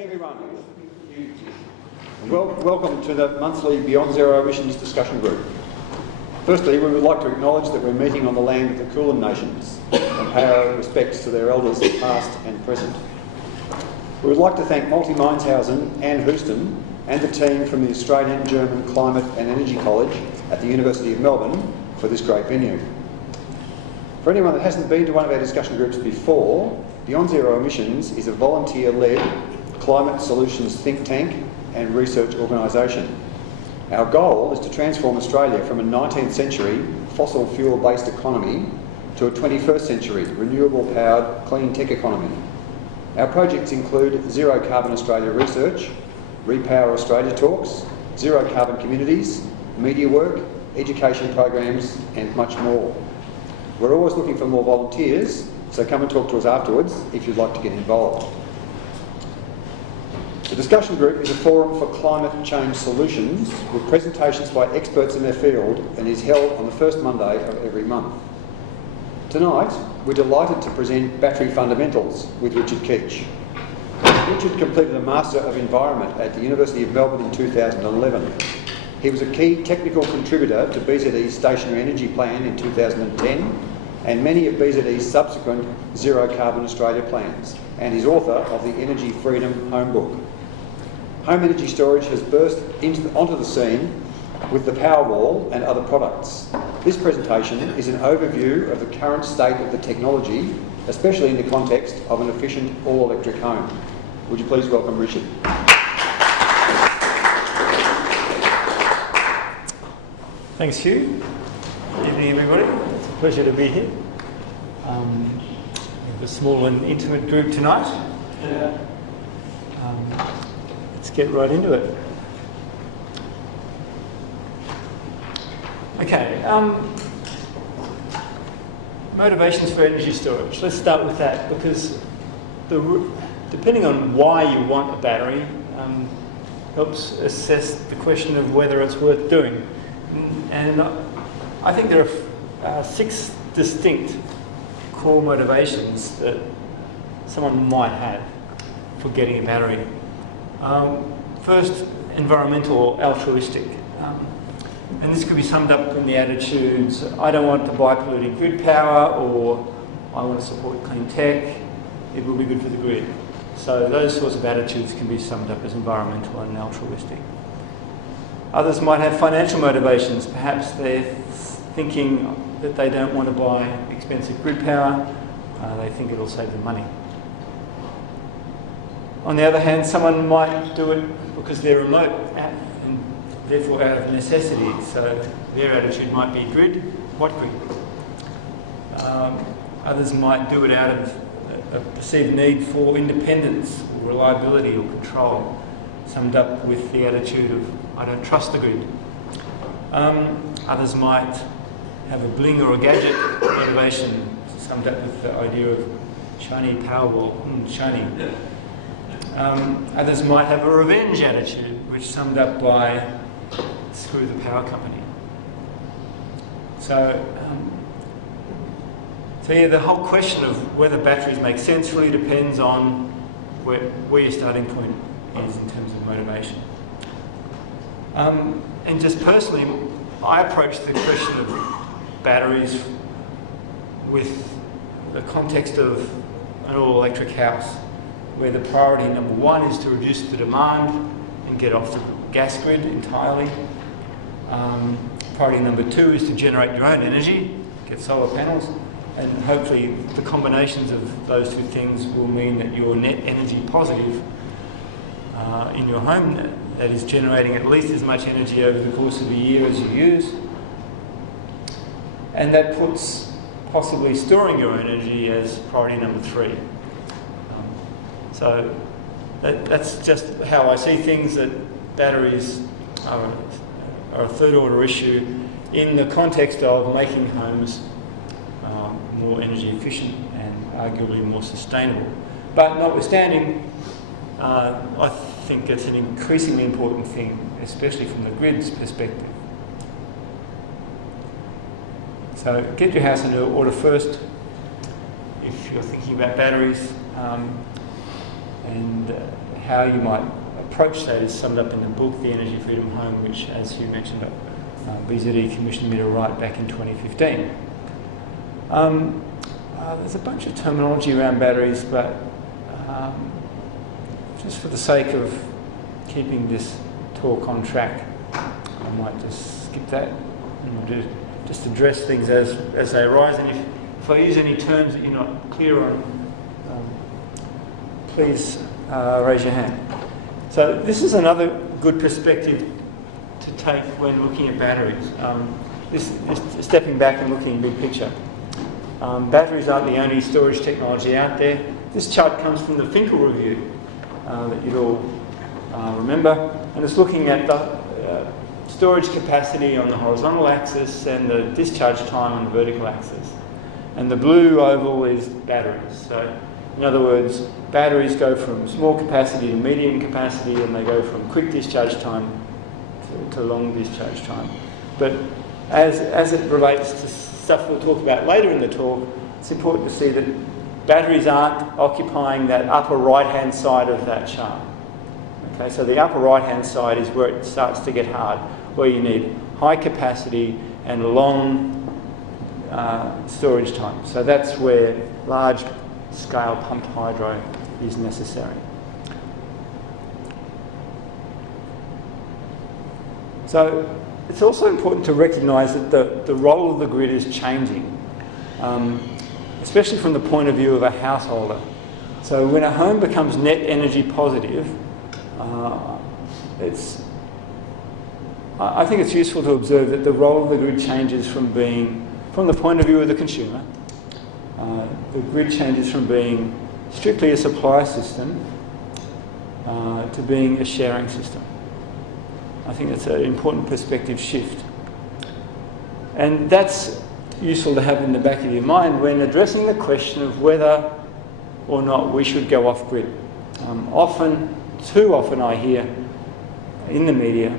evening, everyone. Welcome to the monthly Beyond Zero Emissions discussion group. Firstly, we would like to acknowledge that we're meeting on the land of the Kulin Nations and pay our respects to their elders past and present. We would like to thank Multi Mindshausen, Anne Houston and the team from the Australian German Climate and Energy College at the University of Melbourne for this great venue. For anyone that hasn't been to one of our discussion groups before, Beyond Zero Emissions is a volunteer-led climate solutions think tank and research organisation. Our goal is to transform Australia from a 19th century fossil fuel-based economy to a 21st century renewable-powered clean tech economy. Our projects include Zero Carbon Australia research, Repower Australia talks, Zero Carbon communities, media work, education programs and much more. We're always looking for more volunteers, so come and talk to us afterwards if you'd like to get involved. The discussion group is a forum for climate change solutions with presentations by experts in their field and is held on the first Monday of every month. Tonight, we're delighted to present Battery Fundamentals with Richard Keech. Richard completed a Master of Environment at the University of Melbourne in 2011. He was a key technical contributor to BZE's Stationary Energy Plan in 2010 and many of BZE's subsequent Zero Carbon Australia plans, and is author of the Energy Freedom Homebook. Home energy storage has burst onto the scene with the Powerwall and other products. This presentation is an overview of the current state of the technology, especially in the context of an efficient all-electric home. Would you please welcome Richard? Thanks, Hugh. Good evening, everybody. It's a pleasure to be here. We have a small and intimate group tonight. Let's get right into it. Okay, motivations for energy storage. Let's start with that, because depending on why you want a battery helps assess the question of whether it's worth doing. And I think there are 6 distinct core motivations that someone might have for getting a battery. First, environmental or altruistic. And this could be summed up in the attitudes, I don't want to buy polluting grid power, or I want to support clean tech, it will be good for the grid. So those sorts of attitudes can be summed up as environmental and altruistic. Others might have financial motivations. Perhaps they're thinking that they don't want to buy expensive grid power. They think it'll save them money. On the other hand, someone might do it because they're remote and therefore out of necessity. So their attitude might be grid, what grid? Others might do it out of a perceived need for independence, or reliability or control, summed up with the attitude of I don't trust the grid. Others might have a bling or a gadget motivation, summed up with the idea of shiny Powerwall, shiny. Others might have a revenge attitude, which summed up by screw the power company. So yeah, the whole question of whether batteries make sense really depends on where your starting point is in terms of motivation. And just personally, I approach the question of batteries with the context of an all-electric house, where the priority number 1 is to reduce the demand and get off the gas grid entirely. Priority number 2 is to generate your own energy, get solar panels, and hopefully the combinations of those 2 things will mean that you're net energy positive in your home, that is generating at least as much energy over the course of a year as you use. And that puts possibly storing your own energy as priority number 3. So that's just how I see things, that batteries are a third order issue in the context of making homes more energy efficient and arguably more sustainable. But notwithstanding, I think it's an increasingly important thing, especially from the grid's perspective. So get your house in order first if you're thinking about batteries, and how you might approach that is summed up in the book, The Energy Freedom Home, which, as you mentioned, BZE commissioned me to write back in 2015. There's a bunch of terminology around batteries, but just for the sake of keeping this talk on track, I might just skip that and we'll just address things as they arise. And if I use any terms that you're not clear on, please raise your hand. So this is another good perspective to take when looking at batteries. This stepping back and looking big picture. Batteries aren't the only storage technology out there. This chart comes from the Finkel review that you'd all remember, and it's looking at the storage capacity on the horizontal axis and the discharge time on the vertical axis. And the blue oval is batteries. So, in other words, batteries go from small capacity to medium capacity, and they go from quick discharge time to long discharge time. But as it relates to stuff we'll talk about later in the talk, it's important to see that batteries aren't occupying that upper right-hand side of that chart. Okay, so the upper right-hand side is where it starts to get hard, where you need high capacity and long storage time. So that's where large-scale pumped hydro is necessary. So it's also important to recognise that the role of the grid is changing, especially from the point of view of a householder. So when a home becomes net energy positive, I think it's useful to observe that the role of the grid changes from the point of view of the consumer, the grid changes from being strictly a supply system to being a sharing system. I think that's an important perspective shift. And that's useful to have in the back of your mind when addressing the question of whether or not we should go off-grid. Too often I hear in the media,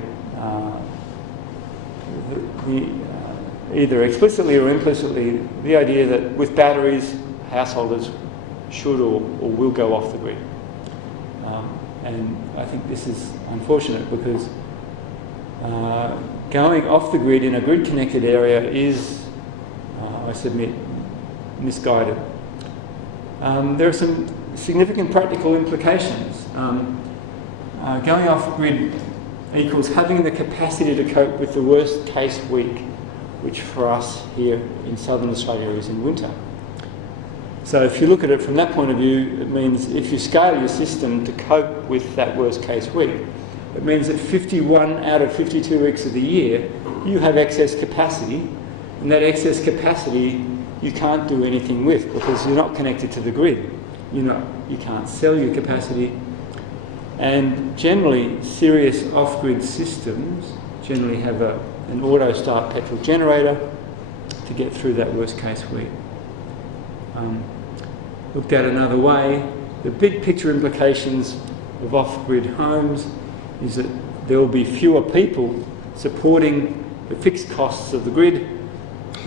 either explicitly or implicitly, the idea that with batteries, householders should or will go off the grid. And I think this is unfortunate because going off the grid in a grid-connected area is, I submit, misguided. There are some significant practical implications. Going off grid equals having the capacity to cope with the worst case week, which for us here in southern Australia is in winter. So if you look at it from that point of view, it means if you scale your system to cope with that worst case week, it means that 51 out of 52 weeks of the year, you have excess capacity, and that excess capacity you can't do anything with because you're not connected to the grid. You can't sell your capacity. And generally, serious off-grid systems generally have an auto-start petrol generator to get through that worst-case week. Looked at another way, the big picture implications of off-grid homes is that there will be fewer people supporting the fixed costs of the grid.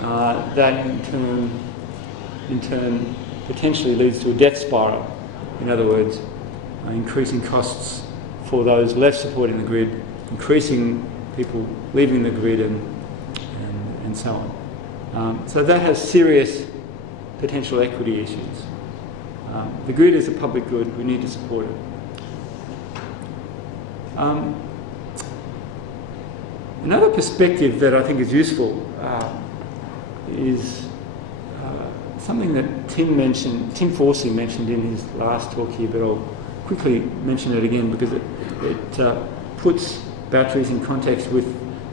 That in turn potentially leads to a death spiral. In other words, increasing costs for those left supporting the grid, increasing people leaving the grid and so on. So that has serious potential equity issues. The grid is a public good, we need to support it. Another perspective that I think is useful is something that Tim Forsey mentioned in his last talk here, but I'll quickly mention it again because it puts batteries in context with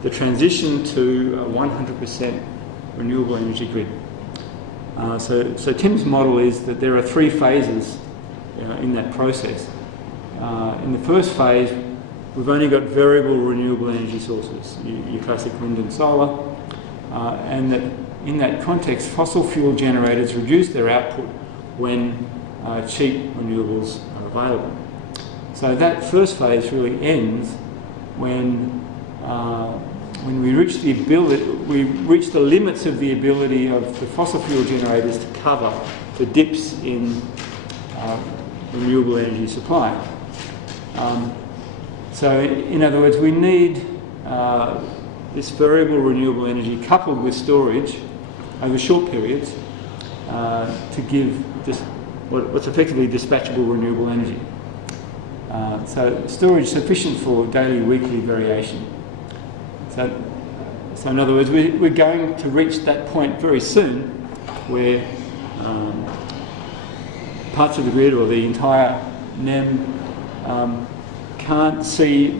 the transition to a 100% renewable energy grid. So Tim's model is that there are three phases in that process. In the first phase, we've only got variable renewable energy sources, your classic wind and solar, and that in that context, fossil fuel generators reduce their output when cheap renewables are available. So that first phase really ends when we reach the limits of the ability of the fossil fuel generators to cover the dips in renewable energy supply. So in other words, we need this variable renewable energy coupled with storage over short periods to give this what's effectively dispatchable renewable energy. So storage sufficient for daily, weekly variation. So in other words, we're going to reach that point very soon where parts of the grid or the entire NEM can't see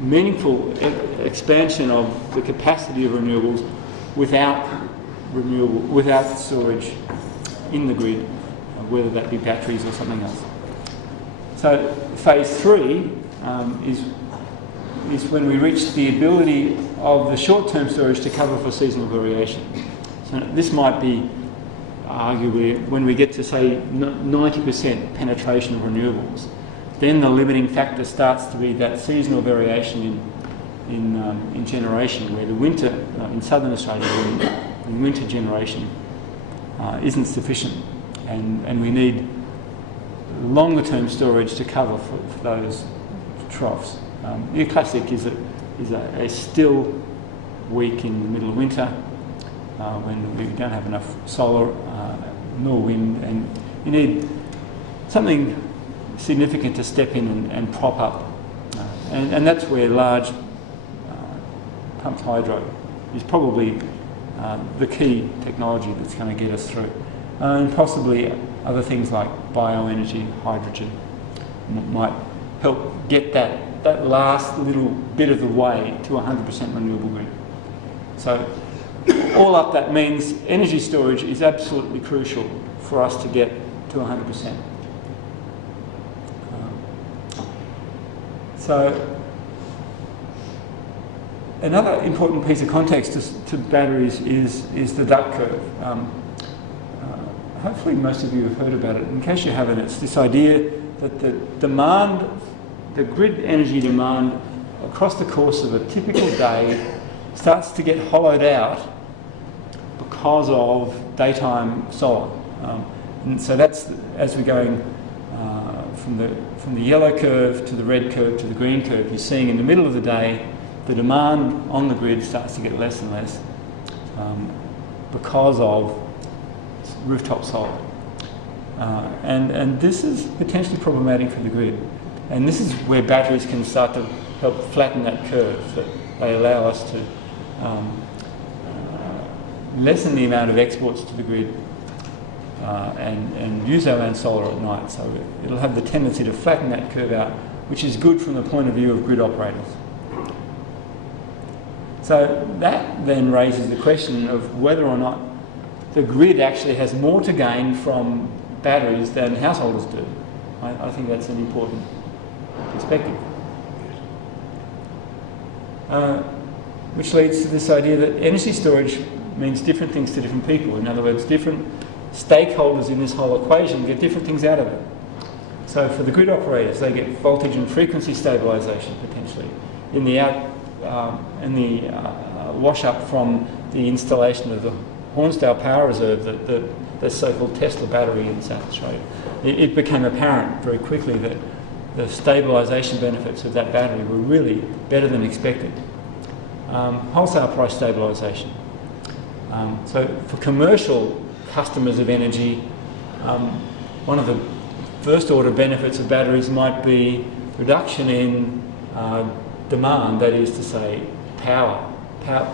meaningful expansion of the capacity of renewables without storage in the grid, whether that be batteries or something else. So phase 3 is when we reach the ability of the short-term storage to cover for seasonal variation. So this might be arguably when we get to say 90% penetration of renewables. Then the limiting factor starts to be that seasonal variation in generation, where the winter in southern Australia, when winter generation isn't sufficient, and we need longer term storage to cover for those troughs. Your classic is a still week in the middle of winter when we don't have enough solar nor wind, and you need something significant to step in and prop up. And that's where large pumped hydro is probably the key technology that's going to get us through. And possibly other things like bioenergy, hydrogen, might help get that last little bit of the way to 100% renewable grid. So all up, that means energy storage is absolutely crucial for us to get to 100%. So another important piece of context to batteries is the duct curve. Hopefully most of you have heard about it. In case you haven't, it's this idea that the grid energy demand across the course of a typical day starts to get hollowed out because of daytime solar. And so that's, as we're going from the yellow curve to the red curve to the green curve, you're seeing in the middle of the day the demand on the grid starts to get less and less because of rooftop solar. And this is potentially problematic for the grid. And this is where batteries can start to help flatten that curve, that they allow us to lessen the amount of exports to the grid and use our own solar at night. So it'll have the tendency to flatten that curve out, which is good from the point of view of grid operators. So that then raises the question of whether or not the grid actually has more to gain from batteries than householders do. I think that's an important perspective. Which leads to this idea that energy storage means different things to different people. In other words, different stakeholders in this whole equation get different things out of it. So for the grid operators, they get voltage and frequency stabilisation potentially in the wash up from the installation of the Hornsdale Power Reserve, the so-called Tesla battery in South Australia. It became apparent very quickly that the stabilisation benefits of that battery were really better than expected. Wholesale price stabilisation. So for commercial customers of energy, one of the first order benefits of batteries might be reduction in demand, that is to say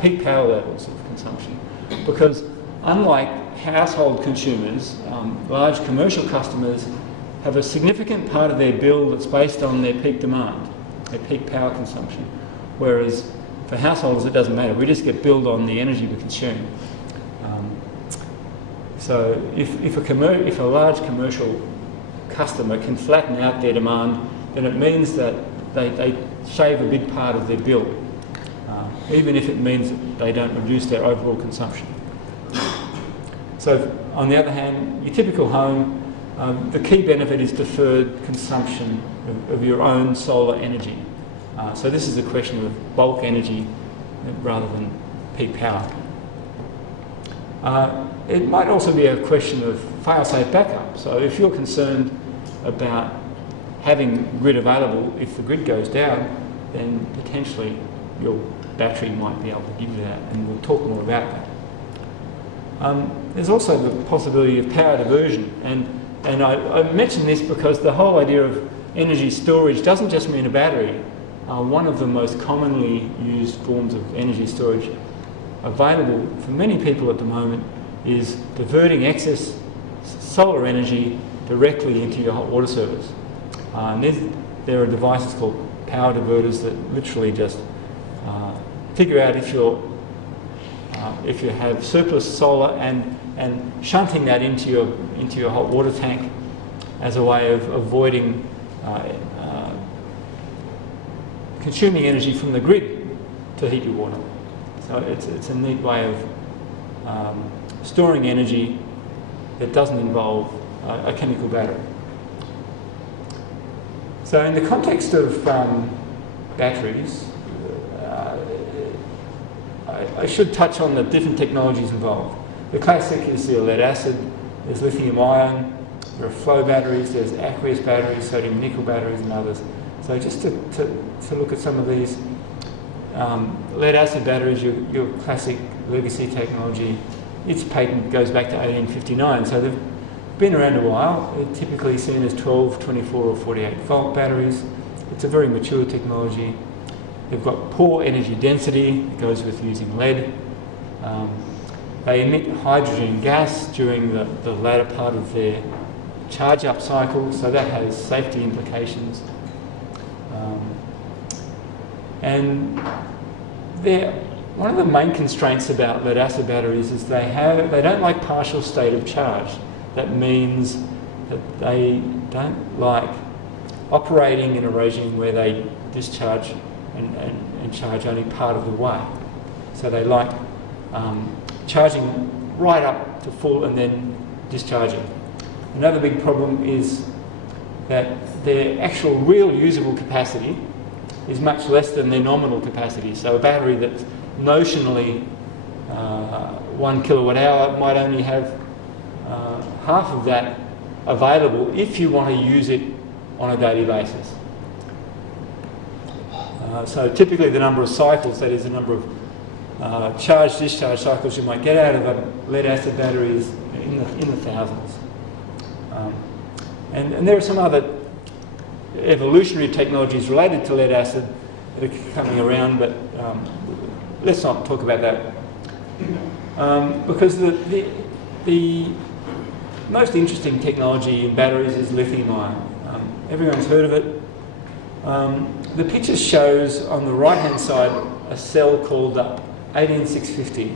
peak power levels of consumption. Because unlike household consumers, large commercial customers have a significant part of their bill that's based on their peak demand, their peak power consumption. Whereas for householders it doesn't matter, we just get billed on the energy we consume. So if a large commercial customer can flatten out their demand, then it means that they shave a big part of their bill, even if it means that they don't reduce their overall consumption. So on the other hand, your typical home, the key benefit is deferred consumption of your own solar energy. So this is a question of bulk energy rather than peak power. It might also be a question of fail-safe backup. So if you're concerned about having grid available, if the grid goes down, then potentially your battery might be able to give you that, and we'll talk more about that. There's also the possibility of power diversion, and I mention this because the whole idea of energy storage doesn't just mean a battery. One of the most commonly used forms of energy storage available for many people at the moment is diverting excess solar energy directly into your hot water service. There are devices called power diverters that literally just figure out if you have surplus solar and shunting that into your hot water tank as a way of avoiding consuming energy from the grid to heat your water. So it's a neat way of storing energy that doesn't involve a chemical battery. So in the context of batteries, I should touch on the different technologies involved. The classic is the lead acid, there's lithium ion, there are flow batteries, there's aqueous batteries, sodium nickel batteries and others. So just to look at some of these, lead acid batteries, your classic legacy technology, its patent goes back to 1859, so they've been around a while. They're typically seen as 12, 24 or 48 volt batteries. It's a very mature technology. They've got poor energy density, it goes with using lead. They emit hydrogen gas during the latter part of their charge-up cycle, so that has safety implications. And one of the main constraints about lead-acid batteries is they don't like partial state of charge. That means that they don't like operating in a regime where they discharge and charge only part of the way. So they like charging right up to full and then discharging. Another big problem is that their actual real usable capacity is much less than their nominal capacity. So a battery that's notionally 1 kilowatt hour might only have half of that available if you want to use it on a daily basis. So typically the number of cycles, that is the number of charge-discharge cycles you might get out of a lead-acid battery is in the thousands. And there are some other evolutionary technologies related to lead acid that are coming around, but let's not talk about that. Because the most interesting technology in batteries is lithium ion. Everyone's heard of it. The picture shows on the right-hand side a cell called 18650,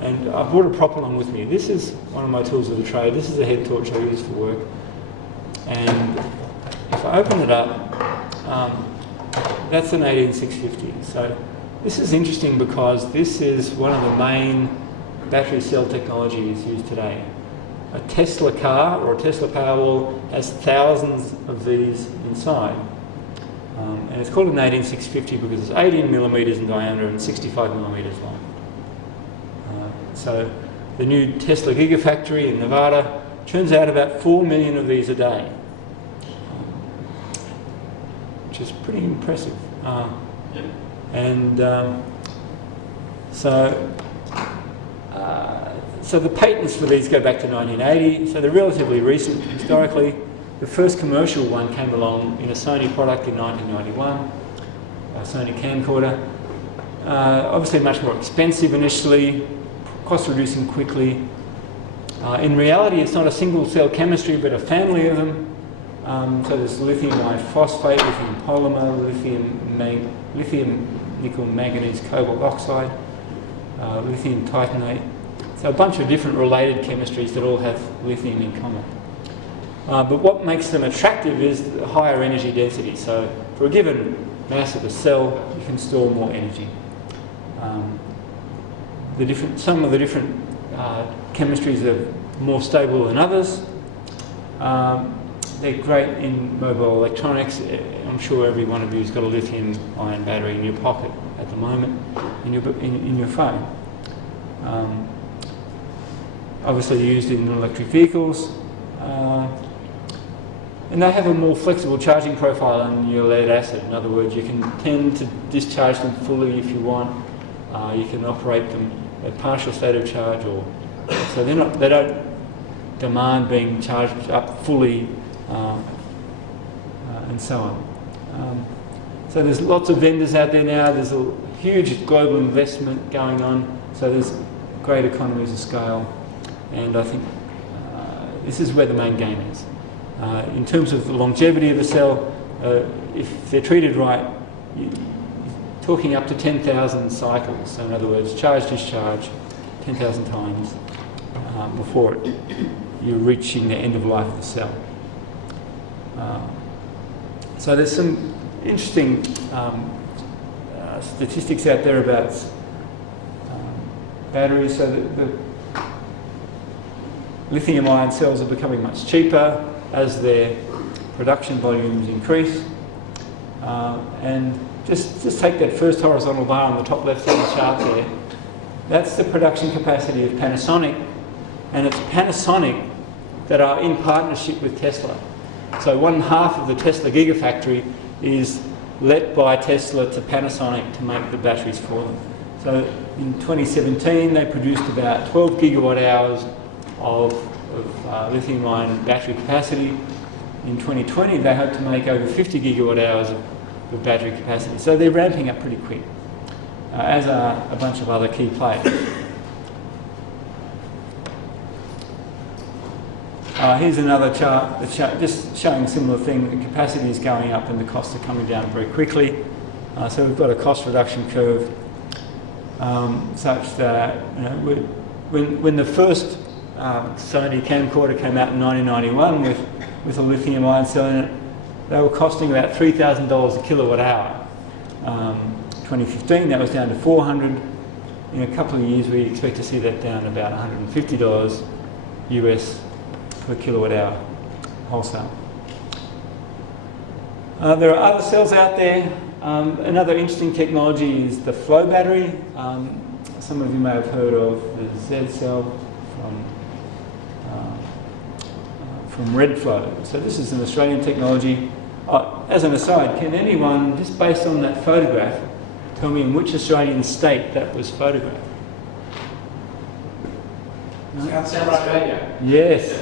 and I brought a prop along with me. This is one of my tools of the trade. This is a head torch I use for work. And if I open it up, that's an 18650. So this is interesting because this is one of the main battery cell technologies used today. A Tesla car or a Tesla Powerwall has thousands of these inside. And it's called an 18650 because it's 18 millimeters in diameter and 65 millimeters long. So the new Tesla Gigafactory in Nevada churns out about 4 million of these a day, which is pretty impressive. So the patents for these go back to 1980, so they're relatively recent historically. The first commercial one came along in a Sony product in 1991, a Sony camcorder. Obviously much more expensive initially, cost reducing quickly. In reality, it's not a single cell chemistry, but a family of them. So there's lithium iron phosphate, lithium polymer, lithium nickel manganese cobalt oxide, lithium titanate. So a bunch of different related chemistries that all have lithium in common. But what makes them attractive is the higher energy density. So for a given mass of a cell, you can store more energy. Some of the different chemistries are more stable than others. They're great in mobile electronics. I'm sure every one of you has got a lithium-ion battery in your pocket at the moment, in your phone. Obviously used in electric vehicles. And they have a more flexible charging profile than your lead acid. In other words, you can tend to discharge them fully if you want. You can operate them at partial state of charge, or so they don't demand being charged up fully, and so on. So there's lots of vendors out there now. There's a huge global investment going on. So there's great economies of scale, and I think this is where the main game is. In terms of the longevity of a cell, if they're treated right, you're talking up to 10,000 cycles. So in other words, charge-discharge 10,000 times before you're reaching the end of life of the cell. So there's some interesting statistics out there about batteries. So the lithium-ion cells are becoming much cheaper as their production volumes increase. And just take that first horizontal bar on the top left-hand chart there. That's the production capacity of Panasonic, and it's Panasonic that are in partnership with Tesla. So 1/2 of the Tesla Gigafactory is let by Tesla to Panasonic to make the batteries for them. So in 2017 they produced about 12 gigawatt hours of lithium-ion battery capacity. In 2020 they hope to make over 50 gigawatt hours of battery capacity. So they're ramping up pretty quick, as are a bunch of other key players. Here's another chart just showing a similar thing. The capacity is going up and the costs are coming down very quickly. So we've got a cost reduction curve such that when the first Sony camcorder came out in 1991 with a lithium-ion cell in it, they were costing about $3,000 a kilowatt hour. 2015 that was down to $400. In a couple of years we expect to see that down to about $150 US per kilowatt hour wholesale. There are other cells out there. Another interesting technology is the flow battery. Some of you may have heard of the Z cell from Redflow. So this is an Australian technology. As an aside, can anyone, just based on that photograph, tell me in which Australian state that was photographed? South Australia. Yes.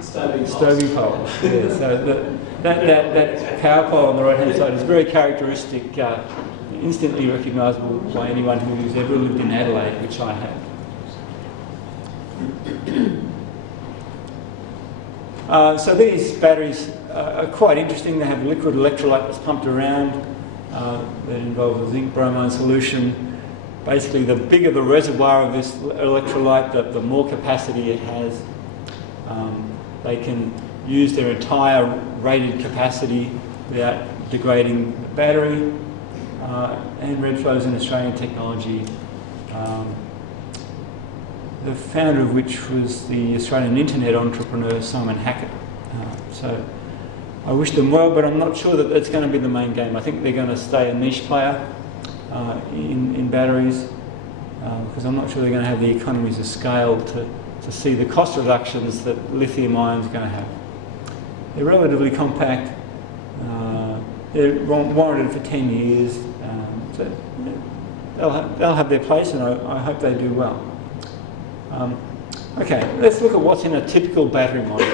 Stobie pole. Yeah, so that power pole on the right hand side is very characteristic, instantly recognisable by anyone who's ever lived in Adelaide, which I have. So these batteries are quite interesting. They have liquid electrolyte that's pumped around that involves a zinc bromide solution. Basically, the bigger the reservoir of this electrolyte, the more capacity it has. They can use their entire rated capacity without degrading the battery. And Redflow is an Australian technology, the founder of which was the Australian internet entrepreneur Simon Hackett. So I wish them well, but I'm not sure that that's going to be the main game. I think they're going to stay a niche player in batteries, because I'm not sure they're going to have the economies of scale to see the cost reductions that lithium ion is going to have. They're relatively compact. They're warranted for 10 years. So they'll have their place, and I hope they do well. Okay, let's look at what's in a typical battery model,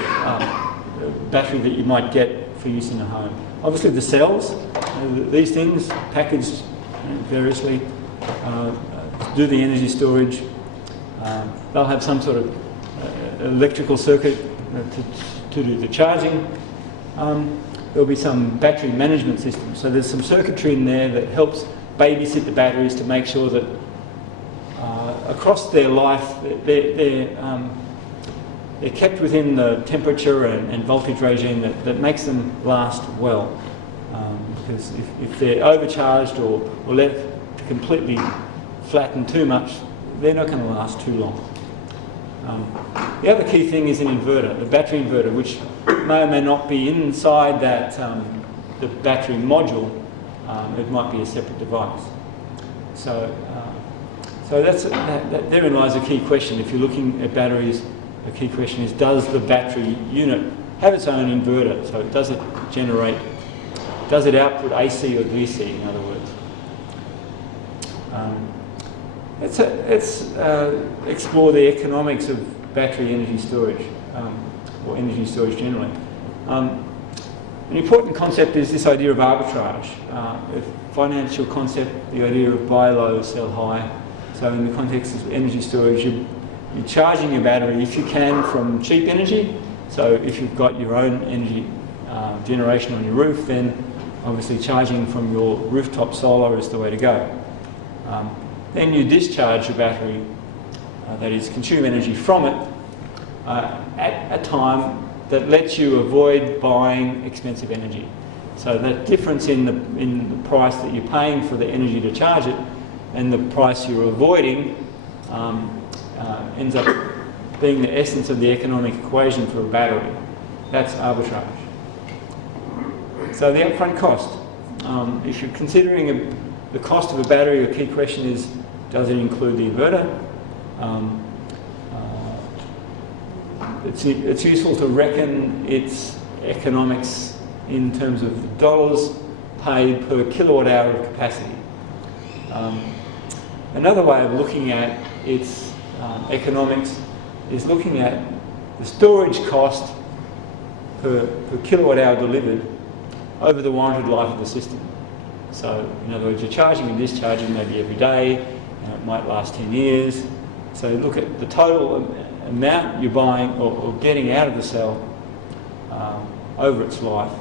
battery that you might get for use in a home. Obviously the cells, these things packaged variously, do the energy storage. They'll have some sort of electrical circuit to do the charging. There'll be some battery management system. So there's some circuitry in there that helps babysit the batteries to make sure that across their life they're kept within the temperature and voltage regime that makes them last well. Because if they're overcharged or left to completely flatten too much, they're not going to last too long. The other key thing is an inverter, the battery inverter, which may or may not be inside that the battery module. It might be a separate device. So therein lies a key question. If you're looking at batteries, the key question is: does the battery unit have its own inverter. So does it output AC or DC, in other words? Let's explore the economics of battery energy storage, or energy storage generally. An important concept is this idea of arbitrage. A financial concept, the idea of buy low, sell high. So in the context of energy storage, you're charging your battery, if you can, from cheap energy. So if you've got your own energy generation on your roof, then obviously charging from your rooftop solar is the way to go. Then you discharge your battery, that is, consume energy from it, at a time that lets you avoid buying expensive energy. So that difference in the price that you're paying for the energy to charge it and the price you're avoiding ends up being the essence of the economic equation for a battery. That's arbitrage. So the upfront cost. If you're considering the cost of a battery, the key question is, does it include the inverter? It's useful to reckon its economics in terms of dollars paid per kilowatt hour of capacity. Another way of looking at its economics is looking at the storage cost per kilowatt hour delivered over the warranted life of the system. So, in other words, you're charging and discharging maybe every day, it might last 10 years. So look at the total amount you're buying or getting out of the cell over its life,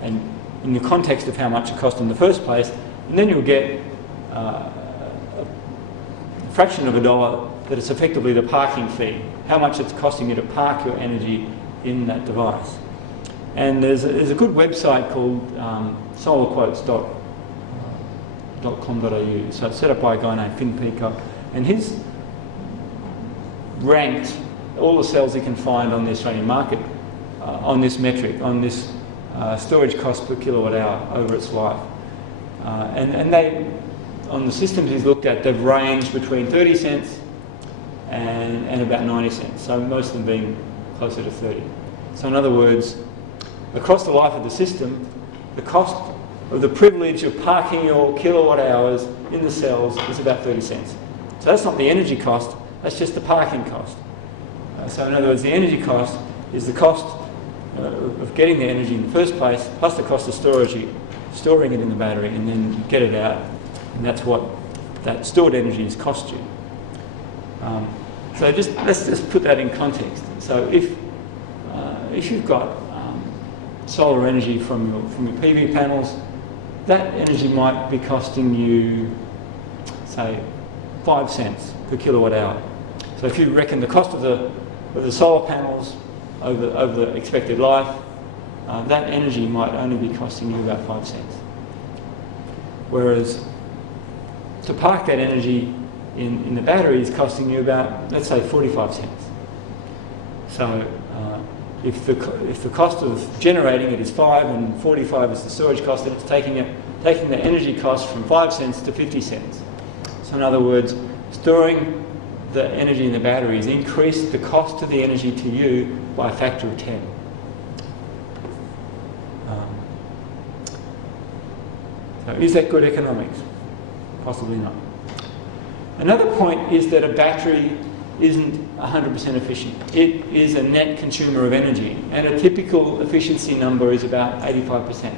and in the context of how much it cost in the first place, and then you'll get a fraction of a dollar that is effectively the parking fee, how much it's costing you to park your energy in that device. And there's a good website called solarquotes.com.au. So it's set up by a guy named Finn Peacock, and he's ranked all the cells he can find on the Australian market on this metric, on this storage cost per kilowatt hour over its life. And they, on the systems he's looked at, they've ranged between 30 cents and about 90 cents, so most of them being closer to 30. So in other words, across the life of the system, the cost of the privilege of parking your kilowatt hours in the cells is about 30 cents. So that's not the energy cost, that's just the parking cost. So in other words, the energy cost is the cost of getting the energy in the first place, plus the cost of storing it in the battery, and then you get it out, and that's what that stored energy has cost you. So let's just put that in context. So if you've got solar energy from your PV panels, that energy might be costing you, say, 5 cents per kilowatt hour. So if you reckon the cost of the solar panels over the expected life, that energy might only be costing you about 5 cents. Whereas to park that energy in the battery is costing you about, let's say, 45 cents. So if the cost of generating it is 5 and 45 is the storage cost, then it's taking the energy cost from 5 cents to 50 cents. So in other words, storing the energy in the battery has increased the cost of the energy to you by a factor of 10. So is that good economics? Possibly not. Another point is that a battery isn't 100% efficient. It is a net consumer of energy, and a typical efficiency number is about 85%.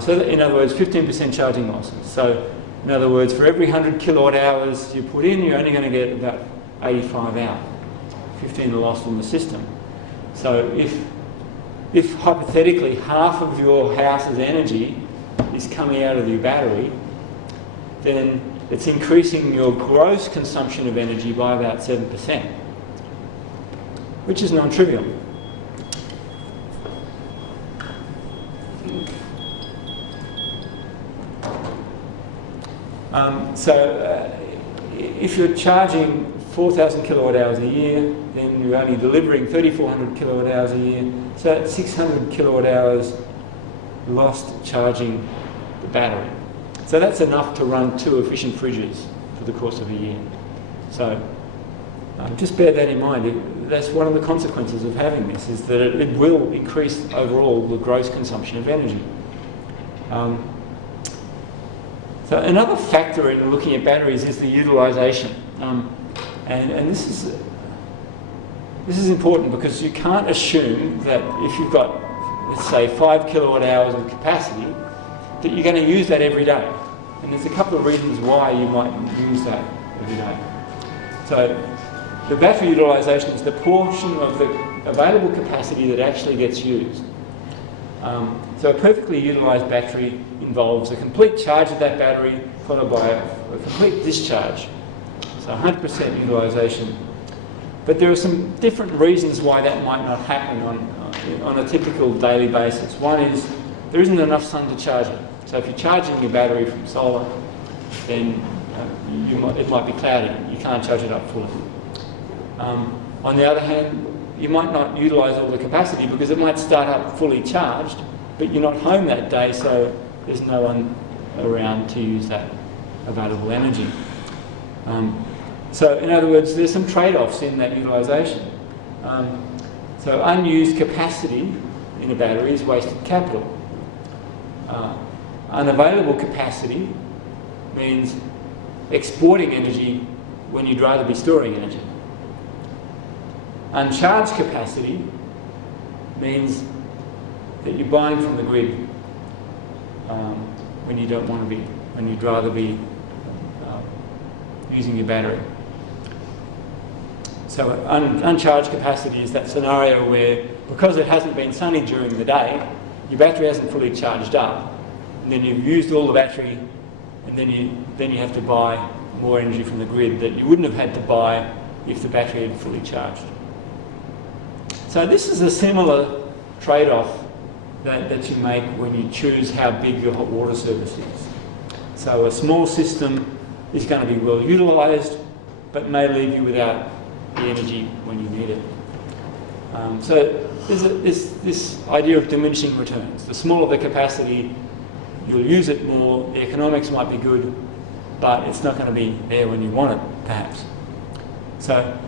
So that, in other words, 15% charging losses. So in other words, for every 100 kilowatt hours you put in, you're only going to get about 85 out. 15 are lost in the system. So if hypothetically half of your house's energy is coming out of your battery, then it's increasing your gross consumption of energy by about 7%, which is non-trivial. If you're charging 4,000 kilowatt hours a year, then you're only delivering 3,400 kilowatt hours a year. So that's 600 kilowatt hours lost charging the battery. So that's enough to run 2 efficient fridges for the course of a year. So just bear that in mind. that's one of the consequences of having this, is that it will increase overall the gross consumption of energy. So another factor in looking at batteries is the utilisation, and this is important because you can't assume that if you've got, let's say, 5 kilowatt hours of capacity, that you're going to use that every day. And there's a couple of reasons why you might use that every day. So the battery utilisation is the portion of the available capacity that actually gets used. So a perfectly utilised battery involves a complete charge of that battery followed by a complete discharge. So 100% utilisation. But there are some different reasons why that might not happen on a typical daily basis. One is there isn't enough sun to charge it. So if you're charging your battery from solar, then it might be cloudy. You can't charge it up fully. On the other hand, you might not utilise all the capacity because it might start up fully charged, but you're not home that day, so there's no one around to use that available energy. So in other words, there's some trade-offs in that utilisation. So unused capacity in a battery is wasted capital. Unavailable capacity means exporting energy when you'd rather be storing energy. Uncharged capacity means that you're buying from the grid when you don't want to be, when you'd rather be using your battery. So uncharged capacity is that scenario where, because it hasn't been sunny during the day, your battery hasn't fully charged up, and then you've used all the battery, and then you have to buy more energy from the grid that you wouldn't have had to buy if the battery had fully charged. So this is a similar trade-off that you make when you choose how big your hot water service is. So a small system is going to be well utilised, but may leave you without the energy when you need it. So there's this idea of diminishing returns. The smaller the capacity, you'll use it more, the economics might be good, but it's not going to be there when you want it, perhaps. So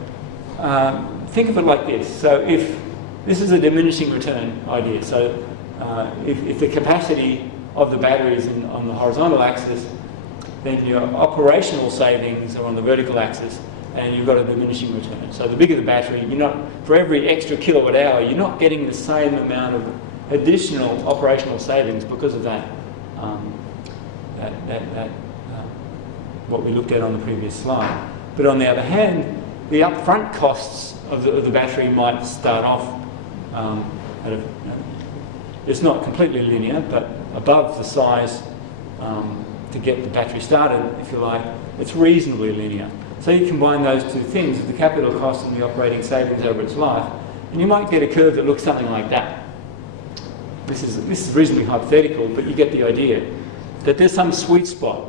think of it like this. So if this is a diminishing return idea, so if the capacity of the battery is on the horizontal axis, then your operational savings are on the vertical axis, and you've got a diminishing return. So the bigger the battery, for every extra kilowatt hour, you're not getting the same amount of additional operational savings because of that, what we looked at on the previous slide. But on the other hand, the upfront costs of the battery might start off it's not completely linear, but above the size to get the battery started, if you like, it's reasonably linear. So you combine those two things, the capital cost and the operating savings over its life, and you might get a curve that looks something like that. This is reasonably hypothetical, but you get the idea that there's some sweet spot,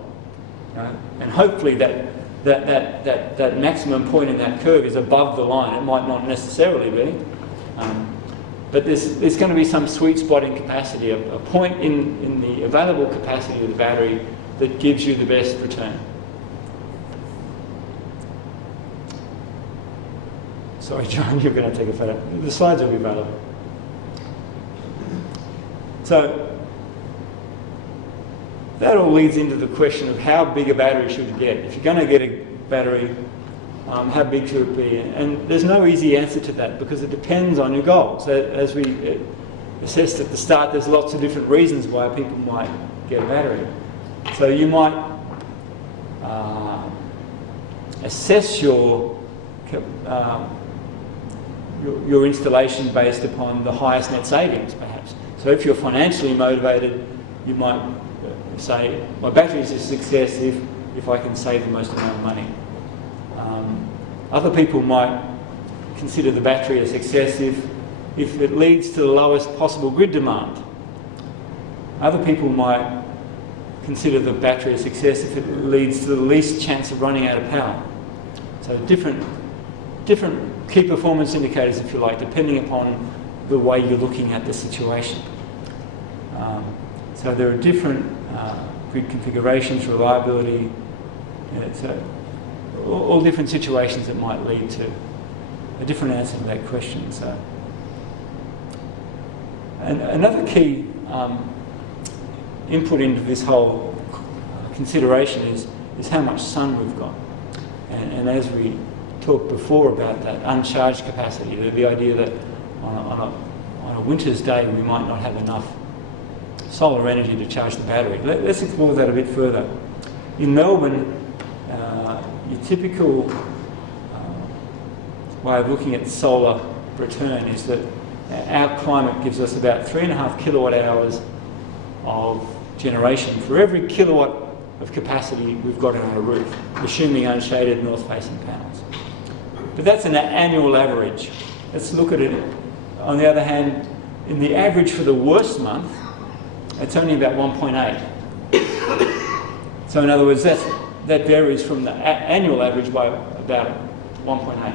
right? And hopefully that maximum point in that curve is above the line. It might not necessarily be, but there's going to be some sweet spot in capacity, a point in the available capacity of the battery that gives you the best return. Sorry, John, you're going to take a photo. The slides will be available. So that all leads into the question of how big a battery should you get. If you're going to get a battery, how big should it be? And there's no easy answer to that because it depends on your goals. As we assessed at the start, there's lots of different reasons why people might get a battery. So you might assess your installation based upon the highest net savings, perhaps. So if you're financially motivated, you might say, my battery is a success if I can save the most amount of money. Other people might consider the battery a success if it leads to the lowest possible grid demand. Other people might consider the battery a success if it leads to the least chance of running out of power. So different key performance indicators, if you like, depending upon the way you're looking at the situation. So there are different grid configurations, reliability, so all different situations that might lead to a different answer to that question. So, and another key input into this whole consideration is how much sun we've got. And as we talked before about that uncharged capacity, the idea that on a winter's day we might not have enough solar energy to charge the battery. Let's explore that a bit further. In Melbourne, your typical way of looking at solar return is that our climate gives us about 3.5 kilowatt hours of generation for every kilowatt of capacity we've got on our roof, assuming unshaded north-facing panels. But that's an annual average. Let's look at it. On the other hand, in the average for the worst month, it's only about 1.8. So in other words, that varies from the annual average by about 1.8,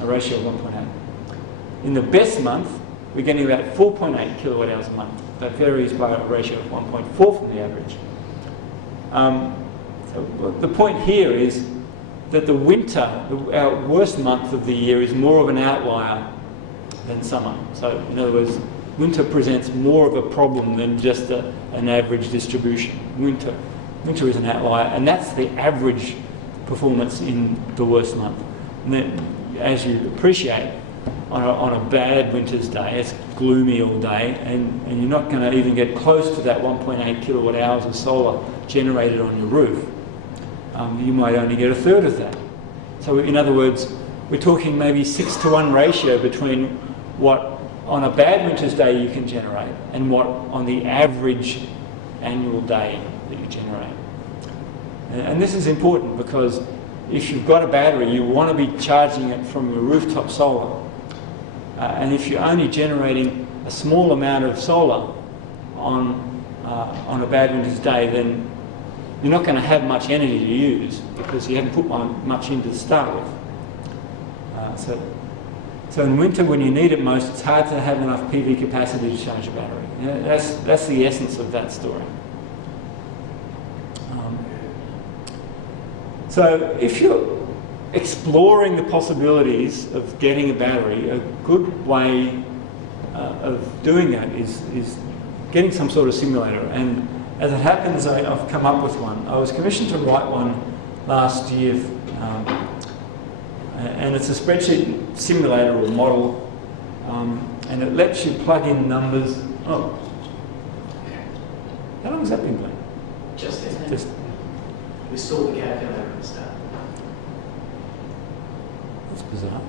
a ratio of 1.8. In the best month, we're getting about 4.8 kilowatt hours a month. That varies by a ratio of 1.4 from the average. So the point here is that the winter, our worst month of the year, is more of an outlier than summer. So in other words, winter presents more of a problem than just an average distribution. Winter is an outlier, and that's the average performance in the worst month. And then, as you appreciate, on a bad winter's day, it's gloomy all day, and you're not going to even get close to that 1.8 kilowatt hours of solar generated on your roof. You might only get a third of that. So in other words, we're talking maybe 6-to-1 ratio between what on a bad winter's day you can generate and what on the average annual day that you generate. And this is important because if you've got a battery, you want to be charging it from your rooftop solar. And if you're only generating a small amount of solar on a bad winter's day, then you're not going to have much energy to use because you haven't put much in to start with. So in winter, when you need it most, it's hard to have enough PV capacity to charge a battery. That's the essence of that story. So if you're exploring the possibilities of getting a battery, a good way of doing that is getting some sort of simulator. And as it happens, I've come up with one. I was commissioned to write one last year, and it's a spreadsheet simulator or model, and it lets you plug in numbers. Oh, how long has that been playing? Just then. Just We saw the calculator at the start. that's bizarre.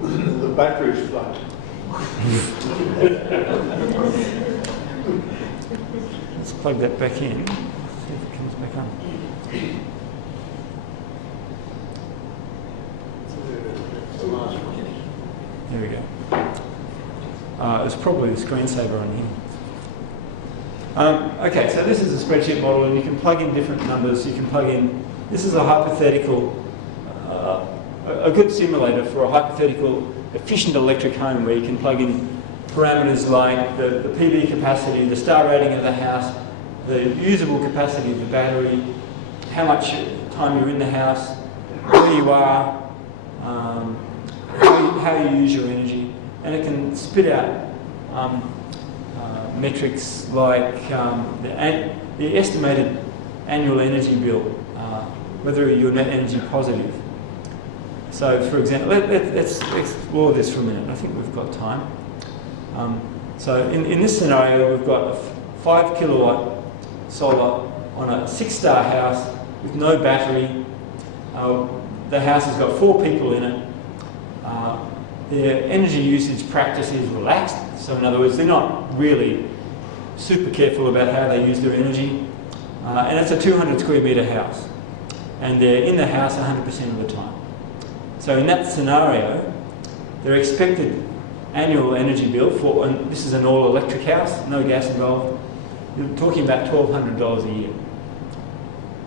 The battery's flat. Let's plug that back in. See if it comes back on. There we go. It's probably the screensaver on here. Okay, so this is a spreadsheet model, and you can plug in different numbers. You can plug in. This is a hypothetical, a good simulator for a hypothetical efficient electric home where you can plug in parameters like the PV capacity, the star rating of the house, the usable capacity of the battery, how much time you're in the house, where you are, how you use your energy, and it can spit out metrics like the estimated annual energy bill, whether you're net energy positive. So, for example, let's explore this for a minute. I think we've got time. So, in this scenario, we've got a 5 kilowatt solar on a 6-star house with no battery. The house has got 4 people in it. Their energy usage practice is relaxed. So, in other words, they're not really super careful about how they use their energy. And it's a 200 square metre house. And they're in the house 100% of the time. So in that scenario, their expected annual energy bill for, and this is an all-electric house, no gas involved, you're talking about $1,200 a year.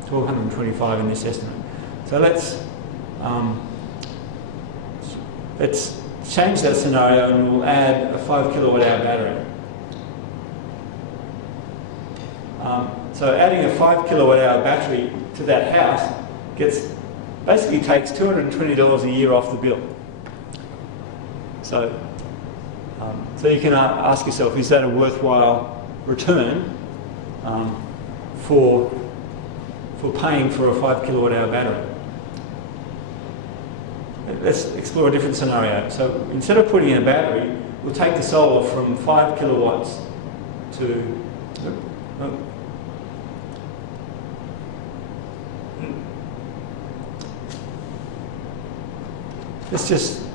$1,225 in this estimate. So let's change that scenario and we'll add a 5 kilowatt hour battery. So adding a 5 kilowatt hour battery to that house basically takes $220 a year off the bill. So you can ask yourself, is that a worthwhile return for paying for a 5 kilowatt hour battery? Let's explore a different scenario. So instead of putting in a battery, we'll take the solar from 5 kilowatts to...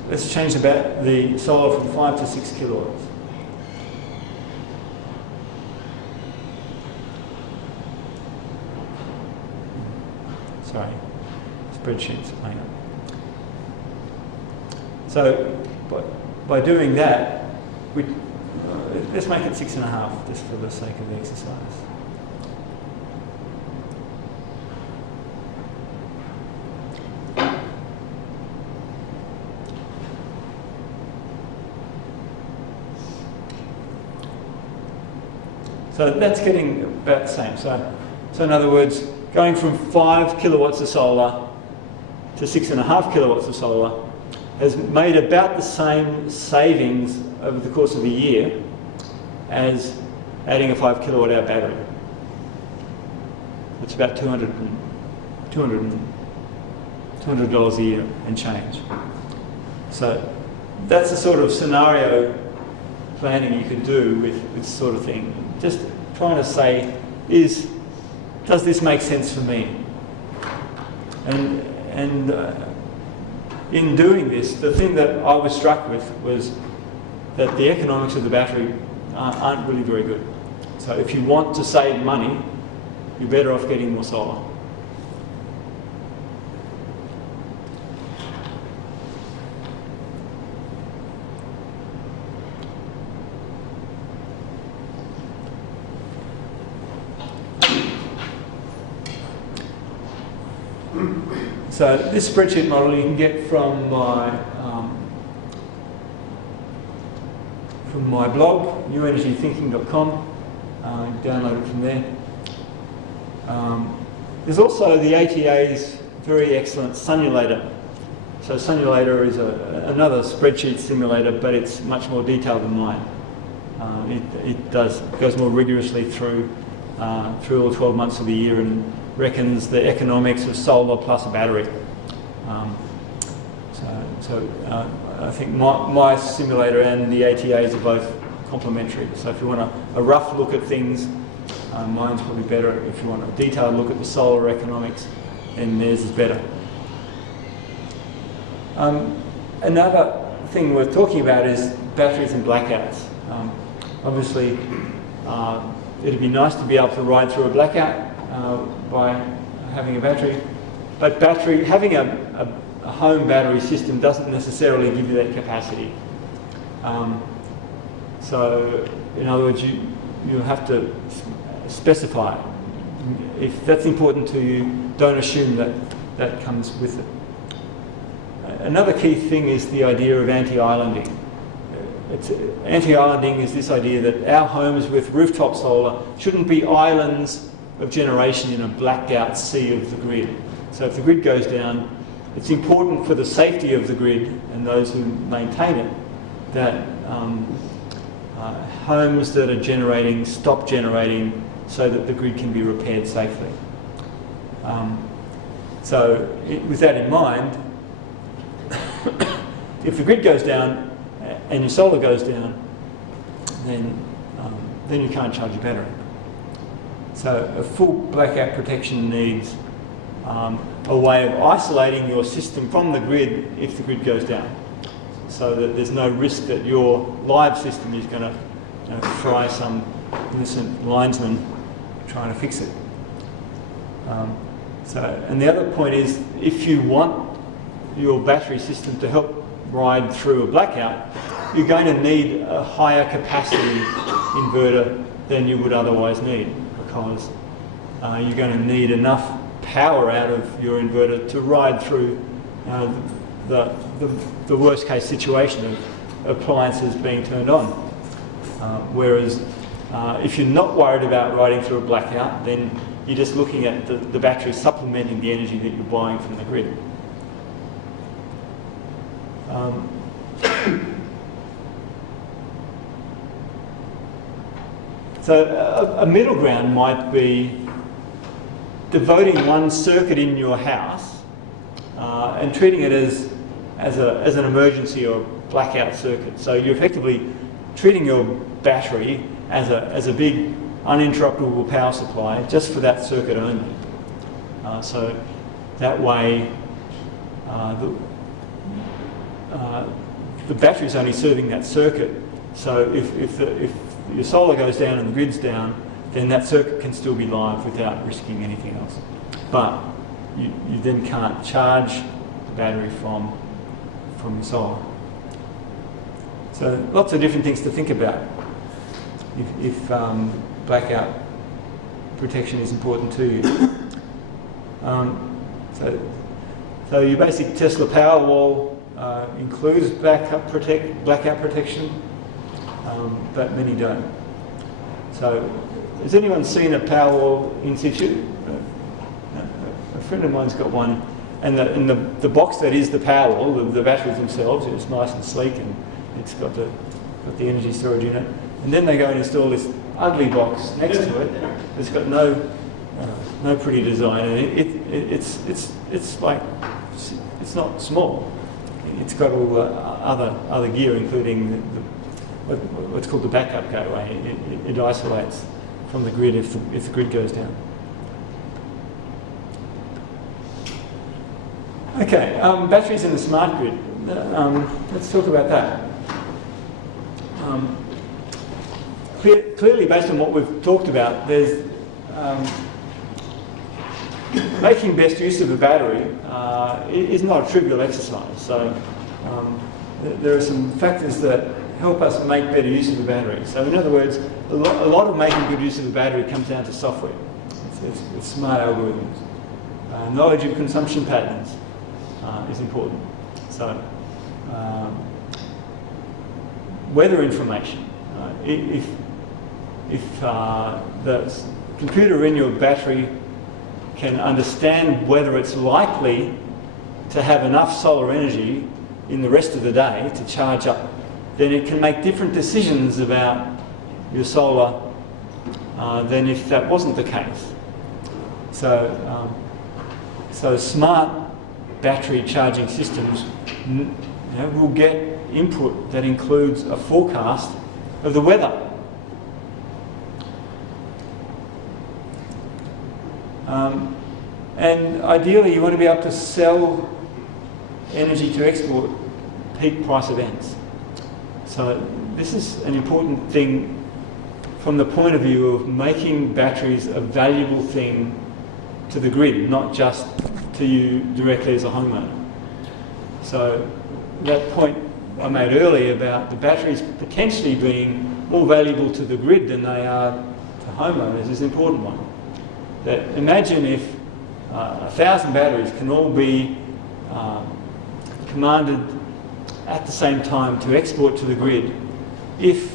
Let's change the solar from 5 to 6 kilowatts. Sorry, spreadsheet's playing up. So by doing that, let's make it 6.5 just for the sake of the exercise. So that's getting about the same. So in other words, going from 5 kilowatts of solar to 6.5 kilowatts of solar has made about the same savings over the course of a year as adding a 5 kilowatt hour battery. It's about $200 a year and change. So that's the sort of scenario planning you could do with this sort of thing. Just trying to say, does this make sense for me? And in doing this, the thing that I was struck with was that the economics of the battery aren't really very good. So if you want to save money, you're better off getting more solar. So this spreadsheet model you can get from my blog, newenergythinking.com. Download it from there. There's also the ATA's very excellent Sunulator. So Sunulator is another spreadsheet simulator, but it's much more detailed than mine. It goes more rigorously through all 12 months of the year and reckons the economics of solar plus a battery. I think my simulator and the ATA's are both complementary. So if you want a rough look at things, mine's probably better. If you want a detailed look at the solar economics, then theirs is better. Another thing worth talking about is batteries and blackouts. Obviously, it'd be nice to be able to ride through a blackout by having a battery, but having a home battery system doesn't necessarily give you that capacity. So, in other words, you have to specify. If that's important to you, don't assume that comes with it. Another key thing is the idea of anti-islanding. Anti-islanding is this idea that our homes with rooftop solar shouldn't be islands of generation in a blacked out sea of the grid. So if the grid goes down, it's important for the safety of the grid and those who maintain it that homes that are generating stop generating so that the grid can be repaired safely. With that in mind, if the grid goes down and your solar goes down, then you can't charge your battery. So a full blackout protection needs a way of isolating your system from the grid if the grid goes down, so that there's no risk that your live system is going to fry some innocent linesman trying to fix it. And the other point is, if you want your battery system to help ride through a blackout, you're going to need a higher capacity inverter than you would otherwise need, because you're going to need enough power out of your inverter to ride through the worst case situation of appliances being turned on. Whereas If you're not worried about riding through a blackout, then you're just looking at the battery supplementing the energy that you're buying from the grid. So a middle ground might be devoting one circuit in your house and treating it as an emergency or blackout circuit. So you're effectively treating your battery as a big uninterruptible power supply just for that circuit only. So that way the battery is only serving that circuit. So if your solar goes down and the grid's down, then that circuit can still be live without risking anything else. But you then can't charge the battery from your solar. So lots of different things to think about if blackout protection is important to you. So your basic Tesla Powerwall includes blackout protection, but many don't. So has anyone seen a Powerwall in situ? A friend of mine's got one, and the box that is the Powerwall, the batteries themselves, it's nice and sleek and it's got the energy storage in it. And then they go and install this ugly box next to it. It's got no pretty design, and it's like, it's not small. It's got all the other gear, including what's called the backup gateway. It isolates from the grid if the grid goes down. Okay, batteries in the smart grid. Let's talk about that. Clearly, based on what we've talked about, there's making best use of a battery is not a trivial exercise. So there are some factors that help us make better use of the battery. So in other words, a lot of making good use of the battery comes down to software. It's smart algorithms. Knowledge of consumption patterns is important. So weather information. If the computer in your battery can understand whether it's likely to have enough solar energy in the rest of the day to charge up, then it can make different decisions about your solar than if that wasn't the case. So smart battery charging systems will get input that includes a forecast of the weather. And ideally you want to be able to sell energy to export peak price events. So this is an important thing from the point of view of making batteries a valuable thing to the grid, not just to you directly as a homeowner. So that point I made earlier about the batteries potentially being more valuable to the grid than they are to homeowners is an important one. That imagine if 1,000 batteries can all be commanded at the same time to export to the grid. If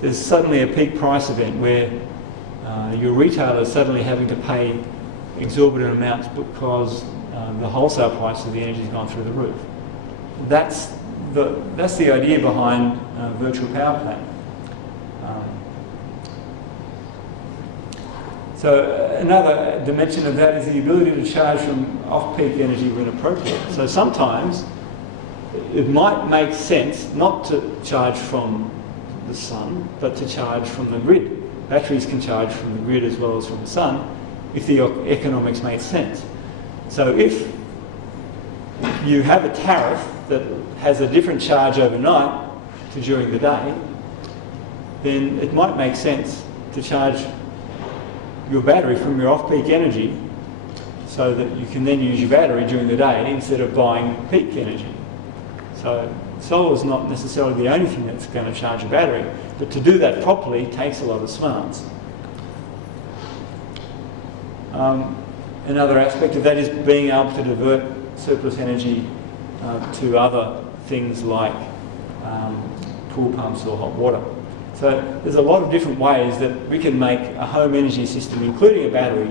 there's suddenly a peak price event where your retailer is suddenly having to pay exorbitant amounts because the wholesale price of the energy has gone through the roof. That's the idea behind virtual power plant. So another dimension of that is the ability to charge from off-peak energy when appropriate. So sometimes it might make sense not to charge from the sun, but to charge from the grid. Batteries can charge from the grid as well as from the sun if the economics make sense. So if you have a tariff that has a different charge overnight to during the day, then it might make sense to charge your battery from your off-peak energy so that you can then use your battery during the day instead of buying peak energy. So solar is not necessarily the only thing that's going to charge a battery, but to do that properly takes a lot of smarts. Another aspect of that is being able to divert surplus energy to other things like pool pumps or hot water. So there's a lot of different ways that we can make a home energy system, including a battery,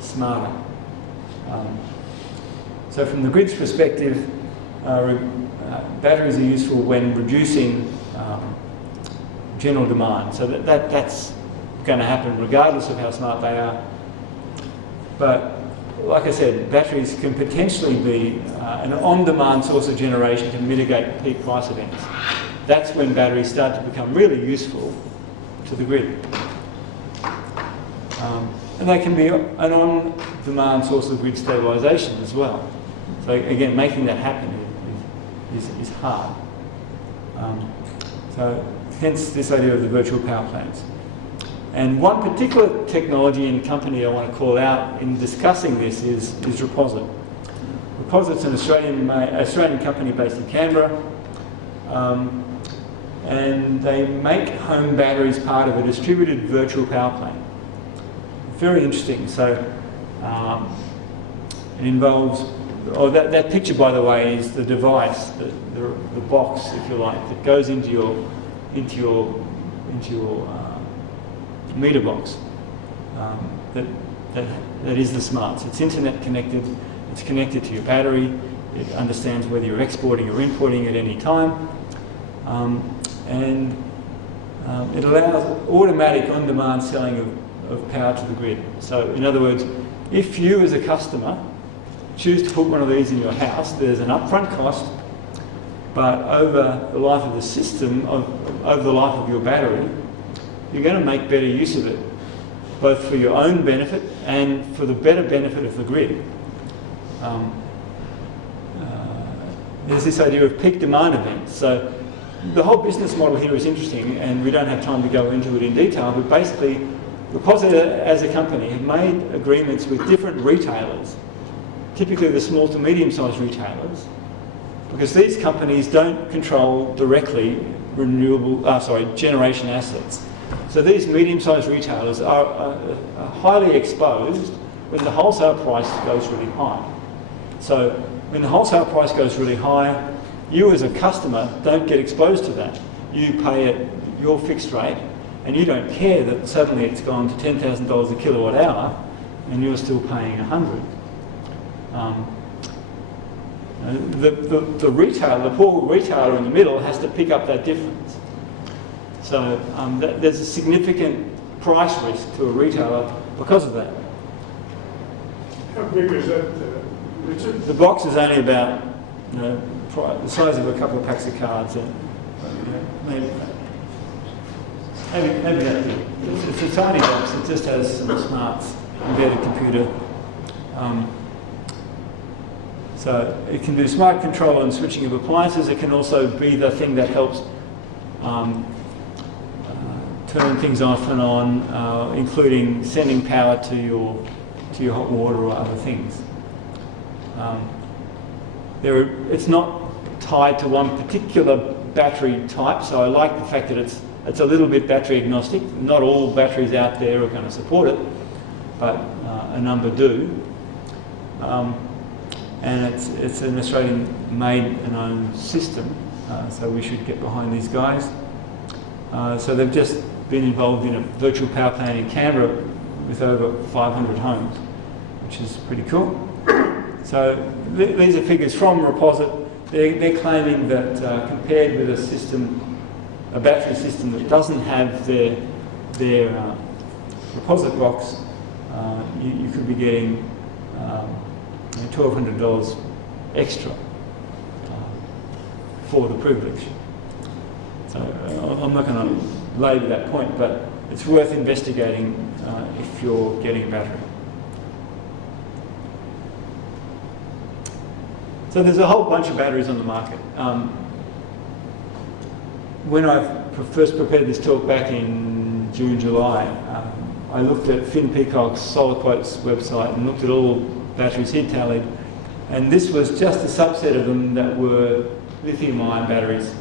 smarter. So from the grid's perspective, batteries are useful when reducing general demand. So that's going to happen regardless of how smart they are. But like I said, batteries can potentially be an on-demand source of generation to mitigate peak price events. That's when batteries start to become really useful to the grid. And they can be an on-demand source of grid stabilisation as well. So again, making that happen is hard. So hence this idea of the virtual power plants. And one particular technology and company I want to call out in discussing this is Reposit. Reposit's an Australian company based in Canberra, and they make home batteries part of a distributed virtual power plant. Very interesting. So it involves, that picture, by the way, is the device, the box, if you like, that goes into your meter box. That is the smarts. It's internet connected. It's connected to your battery. It understands whether you're exporting or importing at any time, and it allows automatic on-demand selling of power to the grid. So, in other words, if you as a customer choose to put one of these in your house, there's an upfront cost, but over the life of the system, over the life of your battery, you're going to make better use of it, both for your own benefit and for the better benefit of the grid. There's this idea of peak demand events. So the whole business model here is interesting, and we don't have time to go into it in detail, but basically Reposit as a company have made agreements with different retailers, typically the small to medium-sized retailers, because these companies don't control directly generation assets. So these medium-sized retailers are highly exposed when the wholesale price goes really high. So when the wholesale price goes really high, you as a customer don't get exposed to that. You pay at your fixed rate, and you don't care that suddenly it's gone to $10,000 a kilowatt hour, and you're still paying $100. The retailer, the poor retailer in the middle, has to pick up that difference. So there's a significant price risk to a retailer because of that. How big is that, Richard? The box is only about the size of a couple of packs of cards, and maybe that's it. It's a tiny box. It just has some smarts, embedded computer. So it can do smart control and switching of appliances. It can also be the thing that helps turn things off and on, including sending power to your hot water or other things. It's not tied to one particular battery type, so I like the fact that it's a little bit battery agnostic. Not all batteries out there are going to support it, but a number do. And it's an Australian-made and owned system, so we should get behind these guys. So they've just been involved in a virtual power plant in Canberra with over 500 homes, which is pretty cool. So these are figures from Reposit. They're claiming that compared with a battery system that doesn't have their Reposit box, you could be getting $1,200 extra for the privilege. So I'm not going to labour that point, but it's worth investigating if you're getting a battery. So there's a whole bunch of batteries on the market. When I first prepared this talk back in June, July, I looked at Finn Peacock's Solar Quotes website and looked at all batteries he'd tallied, and this was just a subset of them that were lithium-ion batteries.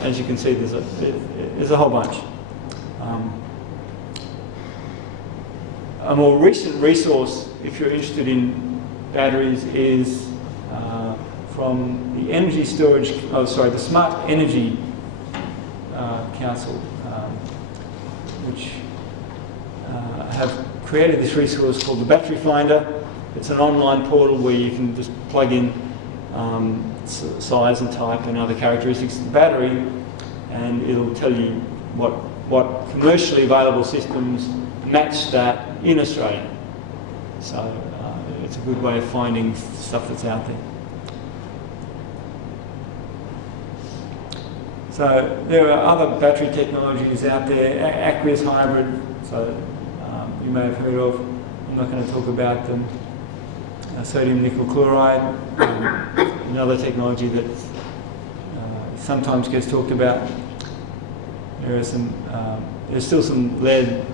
As you can see, there's a whole bunch. A more recent resource, if you're interested in batteries, is from the energy storage, the smart energy Council, which have created this resource called the Battery Finder. It's an online portal where you can just plug in size and type and other characteristics of the battery, and it'll tell you what commercially available systems match that in Australia. So it's a good way of finding stuff that's out there. So there are other battery technologies out there, aqueous hybrid, so you may have heard of. I'm not going to talk about them. Sodium nickel chloride, another technology that sometimes gets talked about. There's still some lead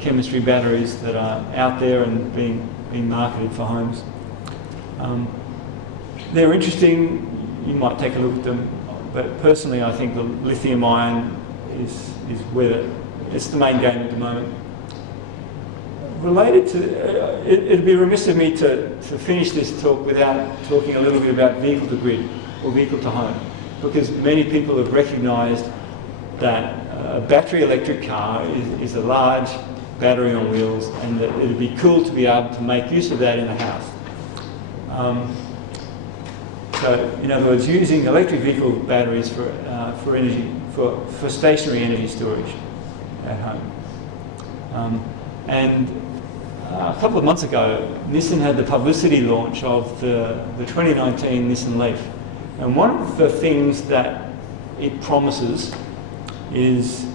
chemistry batteries that are out there and being marketed for homes. They're interesting. You might take a look at them, but personally, I think the lithium-ion is where it's the main game at the moment. Related to, it'd be remiss of me to finish this talk without talking a little bit about vehicle to grid or vehicle to home, because many people have recognised that a battery electric car is a large battery on wheels, and that it'd be cool to be able to make use of that in a house. So, in other words, using electric vehicle batteries for energy, for stationary energy storage at home. And a couple of months ago, Nissan had the publicity launch of the 2019 Nissan Leaf. And one of the things that it promises is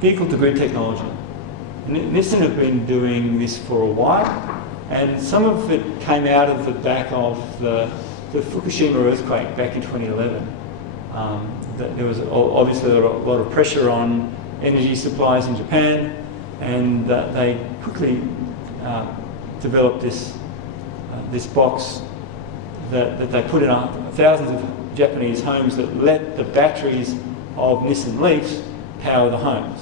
vehicle-to-grid technology. Nissan have been doing this for a while, and some of it came out of the back of the Fukushima earthquake back in 2011. There was obviously a lot of pressure on energy supplies in Japan, and they quickly developed this box that they put in thousands of Japanese homes that let the batteries of Nissan Leafs power the homes.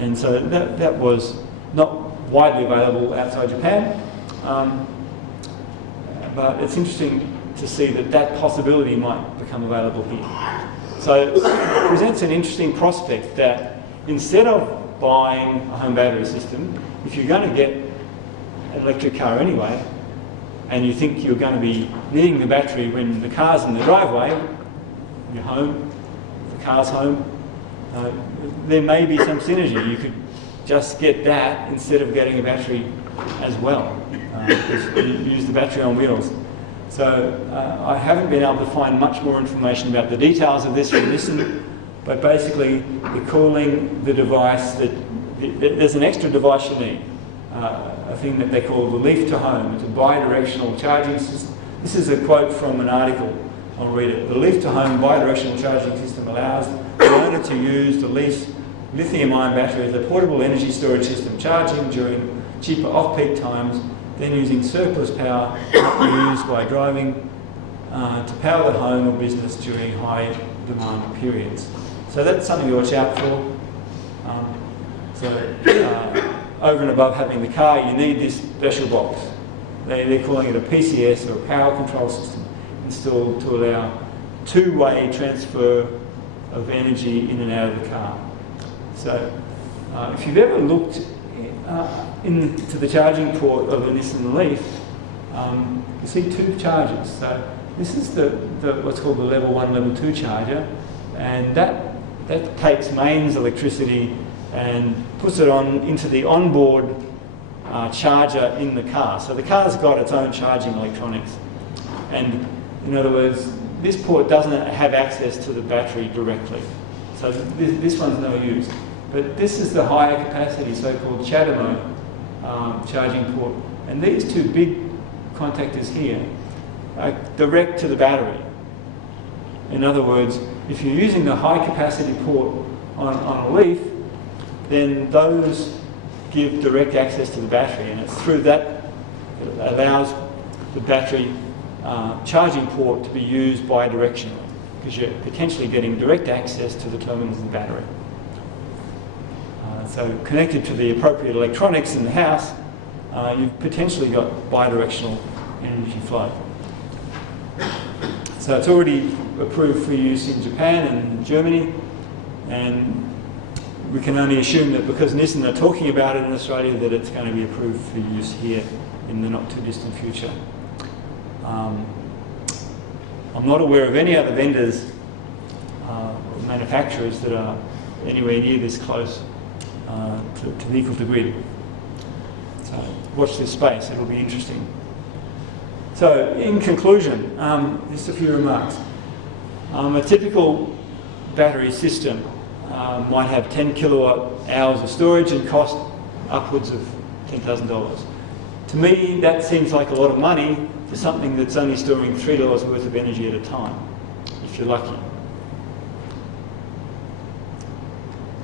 And so that was not widely available outside Japan, but it's interesting to see that possibility might become available here. So it presents an interesting prospect that instead of buying a home battery system, if you're going to get an electric car anyway, and you think you're going to be needing the battery when the car's in the driveway, you're home, the car's home, there may be some synergy. You could just get that instead of getting a battery as well, because you use the battery on wheels. So I haven't been able to find much more information about the details of this from Nissan, but basically they're calling the device there's an extra device you need, a thing that they call the Leaf to Home. It's a bi-directional charging system. This is a quote from an article. I'll read it. The Leaf to Home bi-directional charging system allows the owner to use the Leaf's lithium-ion battery as a portable energy storage system, charging during cheaper off-peak times, then using surplus power not used by driving to power the home or business during high demand periods. So that's something to watch out for. Over and above having the car, you need this special box. They're calling it a PCS, or a power control system, installed to allow two-way transfer of energy in and out of the car. So if you've ever looked into the charging port of a Nissan Leaf, you see two chargers. So this is the what's called the level 1, level 2 charger, and that takes mains electricity and puts it into the onboard charger in the car. So the car's got its own charging electronics, and in other words, this port doesn't have access to the battery directly. So this one's no use. But this is the higher capacity, so-called CHAdeMO charging port. And these two big contactors here are direct to the battery. In other words, if you're using the high capacity port on a Leaf, then those give direct access to the battery, and it's through that it allows the battery charging port to be used bi-directionally, because you're potentially getting direct access to the terminals of the battery. So connected to the appropriate electronics in the house, you've potentially got bi-directional energy flow. So it's already approved for use in Japan and Germany, and we can only assume that because Nissan are talking about it in Australia that it's going to be approved for use here in the not too distant future. I'm not aware of any other vendors or manufacturers that are anywhere near this close to vehicle to grid. So watch this space, it'll be interesting. So in conclusion, just a few remarks. A typical battery system might have 10 kilowatt hours of storage and cost upwards of $10,000. To me, that seems like a lot of money for something that's only storing $3 worth of energy at a time, if you're lucky.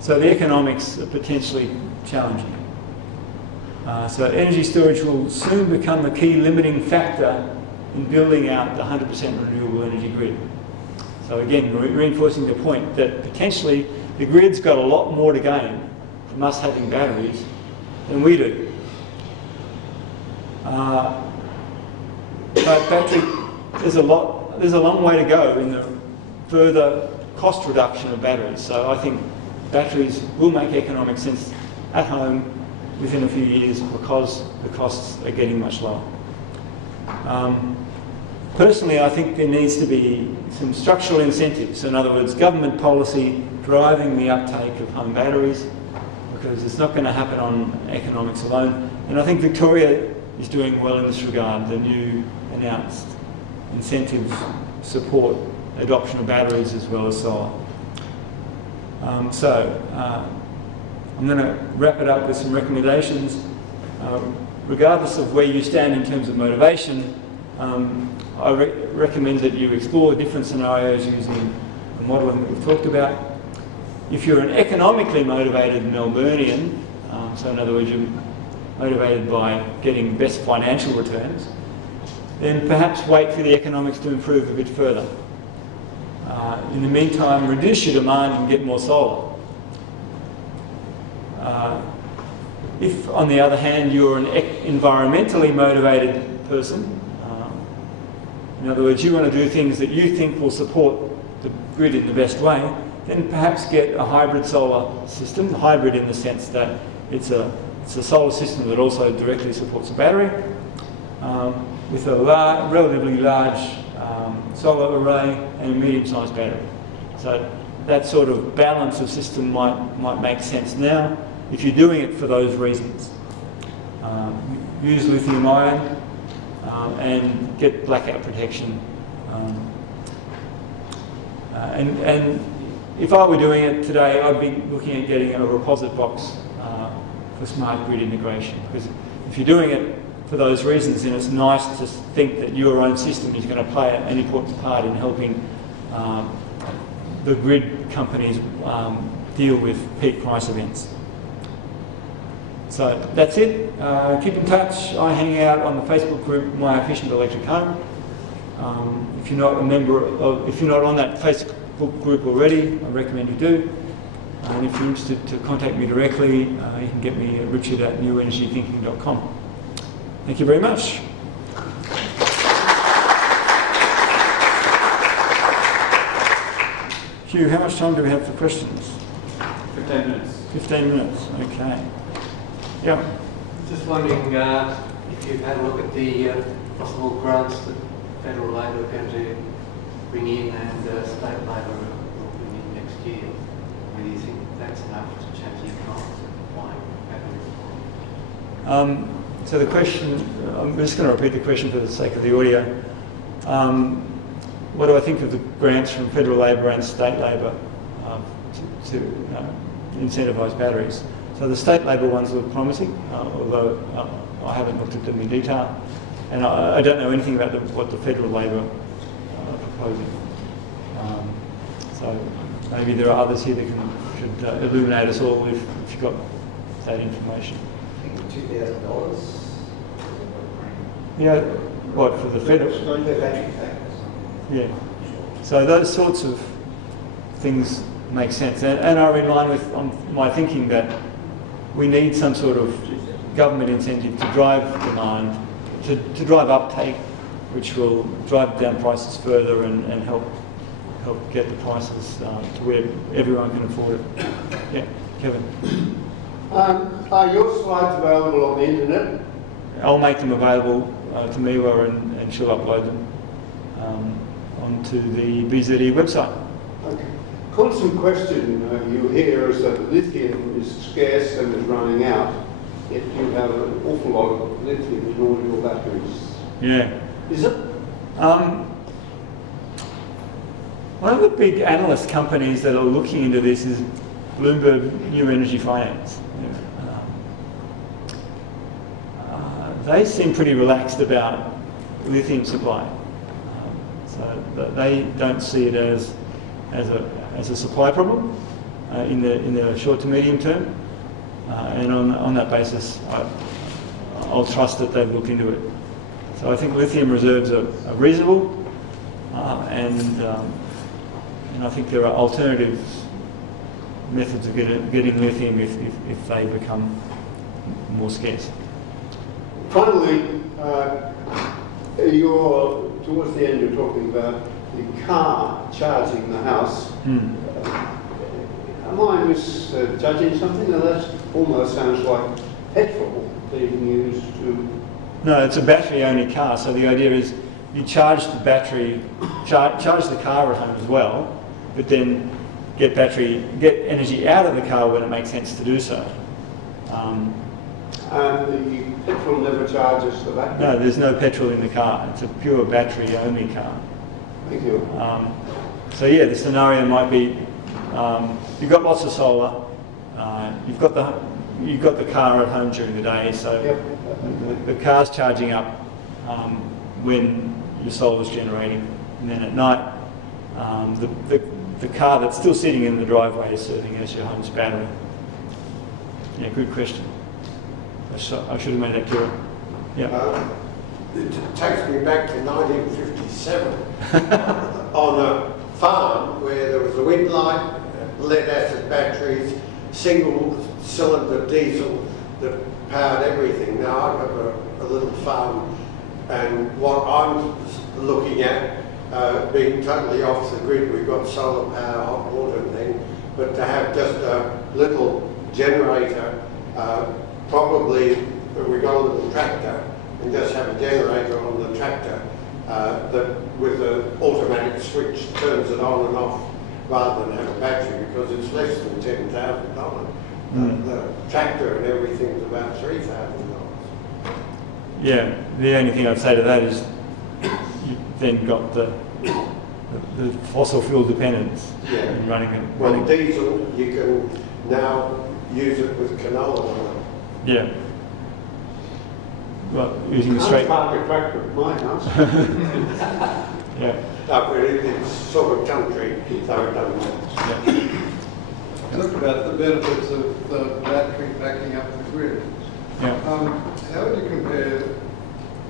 So the economics are potentially challenging. So energy storage will soon become a key limiting factor in building out the 100% renewable energy grid. So again, reinforcing the point that potentially the grid's got a lot more to gain from us having batteries than we do. But battery, there's a long way to go in the further cost reduction of batteries. So I think batteries will make economic sense at home within a few years because the costs are getting much lower. Personally, I think there needs to be some structural incentives. In other words, government policy driving the uptake of home batteries, because it's not going to happen on economics alone. And I think Victoria is doing well in this regard. The new announced incentives support adoption of batteries as well as solar. I'm going to wrap it up with some recommendations. Regardless of where you stand in terms of motivation, I recommend that you explore different scenarios using the modelling that we've talked about. If you're an economically motivated Melburnian, so in other words you're motivated by getting best financial returns, then perhaps wait for the economics to improve a bit further. In the meantime, reduce your demand and get more solar. If, on the other hand, you're an environmentally motivated person, in other words, you want to do things that you think will support the grid in the best way, then perhaps get a hybrid solar system, hybrid in the sense that it's a solar system that also directly supports a battery, with a relatively large solar array and a medium-sized battery. So that sort of balance of system might make sense now if you're doing it for those reasons. Use lithium-ion and get blackout protection. And if I were doing it today, I'd be looking at getting a Reposit box for smart grid integration, because if you're doing it for those reasons, then it's nice to think that your own system is going to play an important part in helping the grid companies deal with peak price events. So that's it. Keep in touch. I hang out on the Facebook group My Efficient Electric Home. If you're not a member of, if you're not on that Facebook group already, I recommend you do. And if you're interested to contact me directly, you can get me at richard@newenergythinking.com. Thank you very much. Hugh, how much time do we have for questions? 15 minutes. 15 minutes, okay. Yeah. Just wondering if you've had a look at the possible grants that Federal Labor are going to bring in and State Labor will bring in next year. Whether you think that's enough to change the economics of buying batteries? So the question, I'm just going to repeat the question for the sake of the audio. What do I think of the grants from Federal Labor and State Labor to incentivise batteries? So the State Labor ones look promising, although I haven't looked at them in detail, and I don't know anything about what the Federal Labor are proposing. So maybe there are others here that could illuminate us all if you've got that information. I think $2,000. Yeah, what, for the Federal? Yeah. So those sorts of things make sense, and are in line with my thinking that we need some sort of government incentive to drive demand, to drive uptake, which will drive down prices further and help help get the prices to where everyone can afford it. Yeah, Kevin. Are your slides available on the internet? I'll make them available to Miwa and she'll upload them onto the BZE website. Okay. Constant question you hear is that lithium is scarce and is running out, yet you have an awful lot of lithium in all your batteries. Yeah. Is it? One of the big analyst companies that are looking into this is Bloomberg New Energy Finance. They seem pretty relaxed about lithium supply. So they don't see it as a supply problem in the short to medium term. And on that basis, I'll trust that they've looked into it. So I think lithium reserves are reasonable, and I think there are alternative methods of getting lithium if they become more scarce. Finally, towards the end you're talking about the car charging the house. Am I misjudging something? Now that almost sounds like petrol being used to... No, it's a battery-only car, so the idea is you charge the battery, charge the car at home as well, but then get energy out of the car when it makes sense to do so. And the petrol never charges the battery? No, there's no petrol in the car. It's a pure battery-only car. Thank you. So yeah, the scenario might be you've got lots of solar, you've got the car at home during the day, so the car's charging up when your solar's generating, and then at night the car that's still sitting in the driveway is serving as your home's battery. Yeah, good question. I should have made that clearer. Yeah. It takes me back to 1957 on a farm where there was a wind light, lead acid batteries, single cylinder diesel that powered everything. Now I've got a little farm, and what I'm looking at, being totally off the grid, we've got solar power, hot water and thing, but to have just a little generator, probably we got a little tractor, and just have a generator on the tractor that with an automatic switch turns it on and off rather than have a battery, because it's less than $10,000. The tractor and everything's about $3,000. Yeah, the only thing I'd say to that is you've then got the fossil fuel dependence in running it. Well, diesel, you can now use it with canola oil. Yeah. Well, using the straight... I can't park a tractor at my house. Yeah. But it's sort of country, so it doesn't matter. Yeah. Talk about the benefits of the battery backing up the grid. Yeah. How would you compare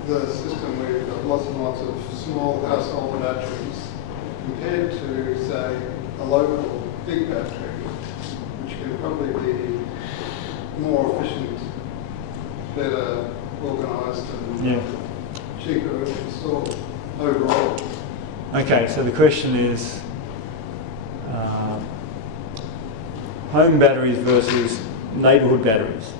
the system where you've got lots and lots of small household batteries compared to, say, a local big battery, which can probably be more efficient, better organised and cheaper to install overall? Okay, so the question is home batteries versus neighbourhood batteries.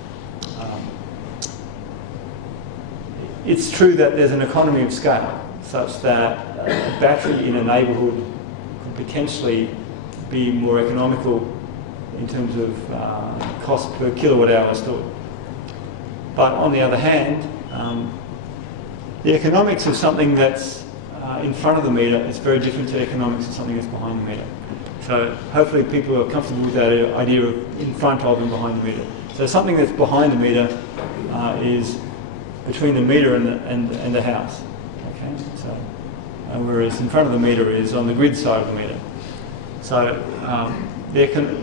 It's true that there's an economy of scale such that a battery in a neighbourhood could potentially be more economical in terms of cost per kilowatt hour stored. But on the other hand, the economics of something that's in front of the meter is very different to economics of something that's behind the meter. So hopefully people are comfortable with that idea of in front of and behind the meter. So something that's behind the meter is between the meter and the house. Okay, so whereas in front of the meter is on the grid side of the meter. So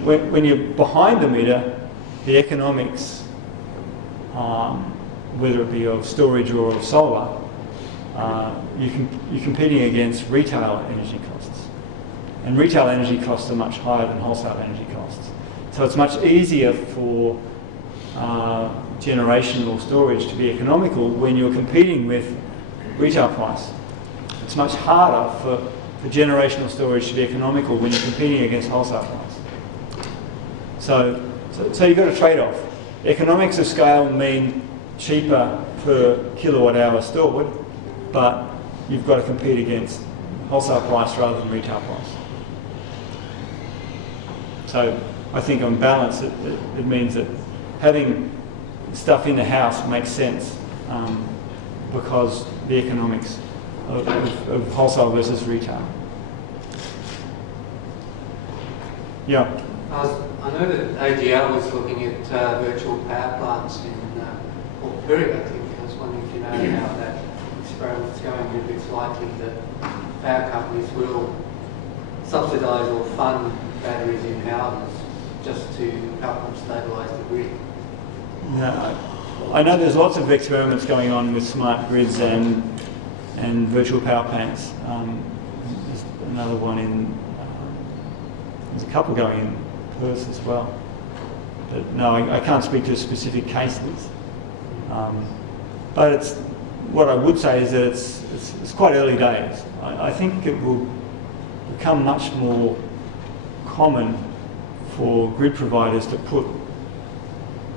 when you're behind the meter, the economics, whether it be of storage or of solar, you're competing against retail energy costs. And retail energy costs are much higher than wholesale energy costs. So it's much easier for generation or storage to be economical when you're competing with retail price. It's much harder for for generational storage to be economical when you're competing against wholesale price. So you've got a trade-off. Economics of scale mean cheaper per kilowatt hour stored, but you've got to compete against wholesale price rather than retail price. So I think on balance it means that having stuff in the house makes sense because the economics of wholesale versus retail. Yeah. I know that AGL was looking at virtual power plants in Port Pirie, I think. I was wondering if you know how that experiment's going, if it's likely that power companies will subsidise or fund batteries in houses just to help them stabilise the grid. No, I know there's lots of experiments going on with smart grids and virtual power plants. There's another one in, there's a couple going in Perth as well. But no, I can't speak to specific cases. But it's, what I would say is that it's quite early days. I think it will become much more common for grid providers to put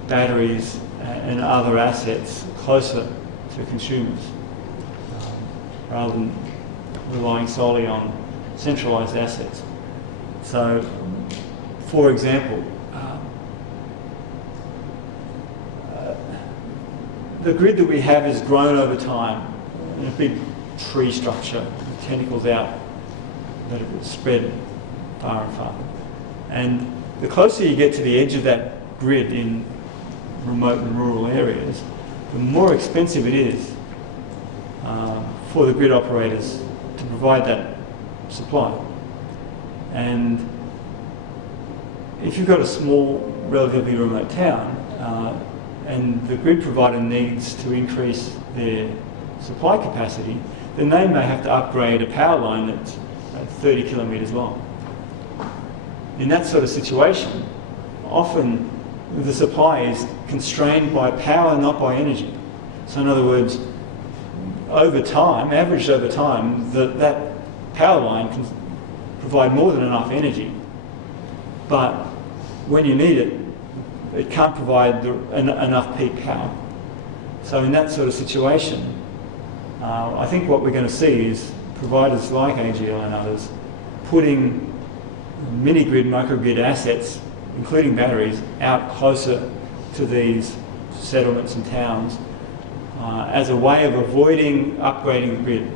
batteries and other assets closer to consumers rather than relying solely on centralised assets. So, for example, the grid that we have has grown over time in a big tree structure with tentacles out that have spread far and far. And the closer you get to the edge of that grid in remote and rural areas, the more expensive it is for the grid operators to provide that supply. And if you've got a small, relatively remote town, and the grid provider needs to increase their supply capacity, then they may have to upgrade a power line that's 30 kilometres long. In that sort of situation, often the supply is constrained by power, not by energy. So in other words, over time, averaged over time, that power line can provide more than enough energy. But when you need it, it can't provide enough peak power. So in that sort of situation, I think what we're going to see is providers like AGL and others putting mini-grid, microgrid assets, including batteries, out closer to these settlements and towns as a way of avoiding upgrading the grid.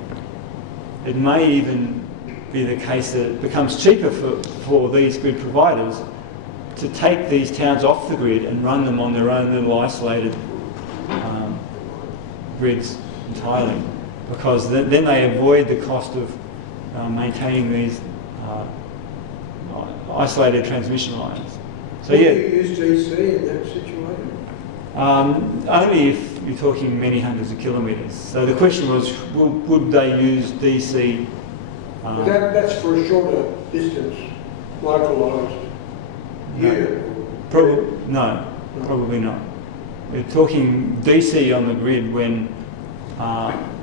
It may even be the case that it becomes cheaper for these grid providers to take these towns off the grid and run them on their own little isolated grids entirely, because then they avoid the cost of maintaining these isolated transmission lines. So yeah. Do you use DC in that situation? Only if you're talking many hundreds of kilometres. So the question was, would they use DC? That's for a shorter distance, localised. No, probably not. We're talking DC on the grid when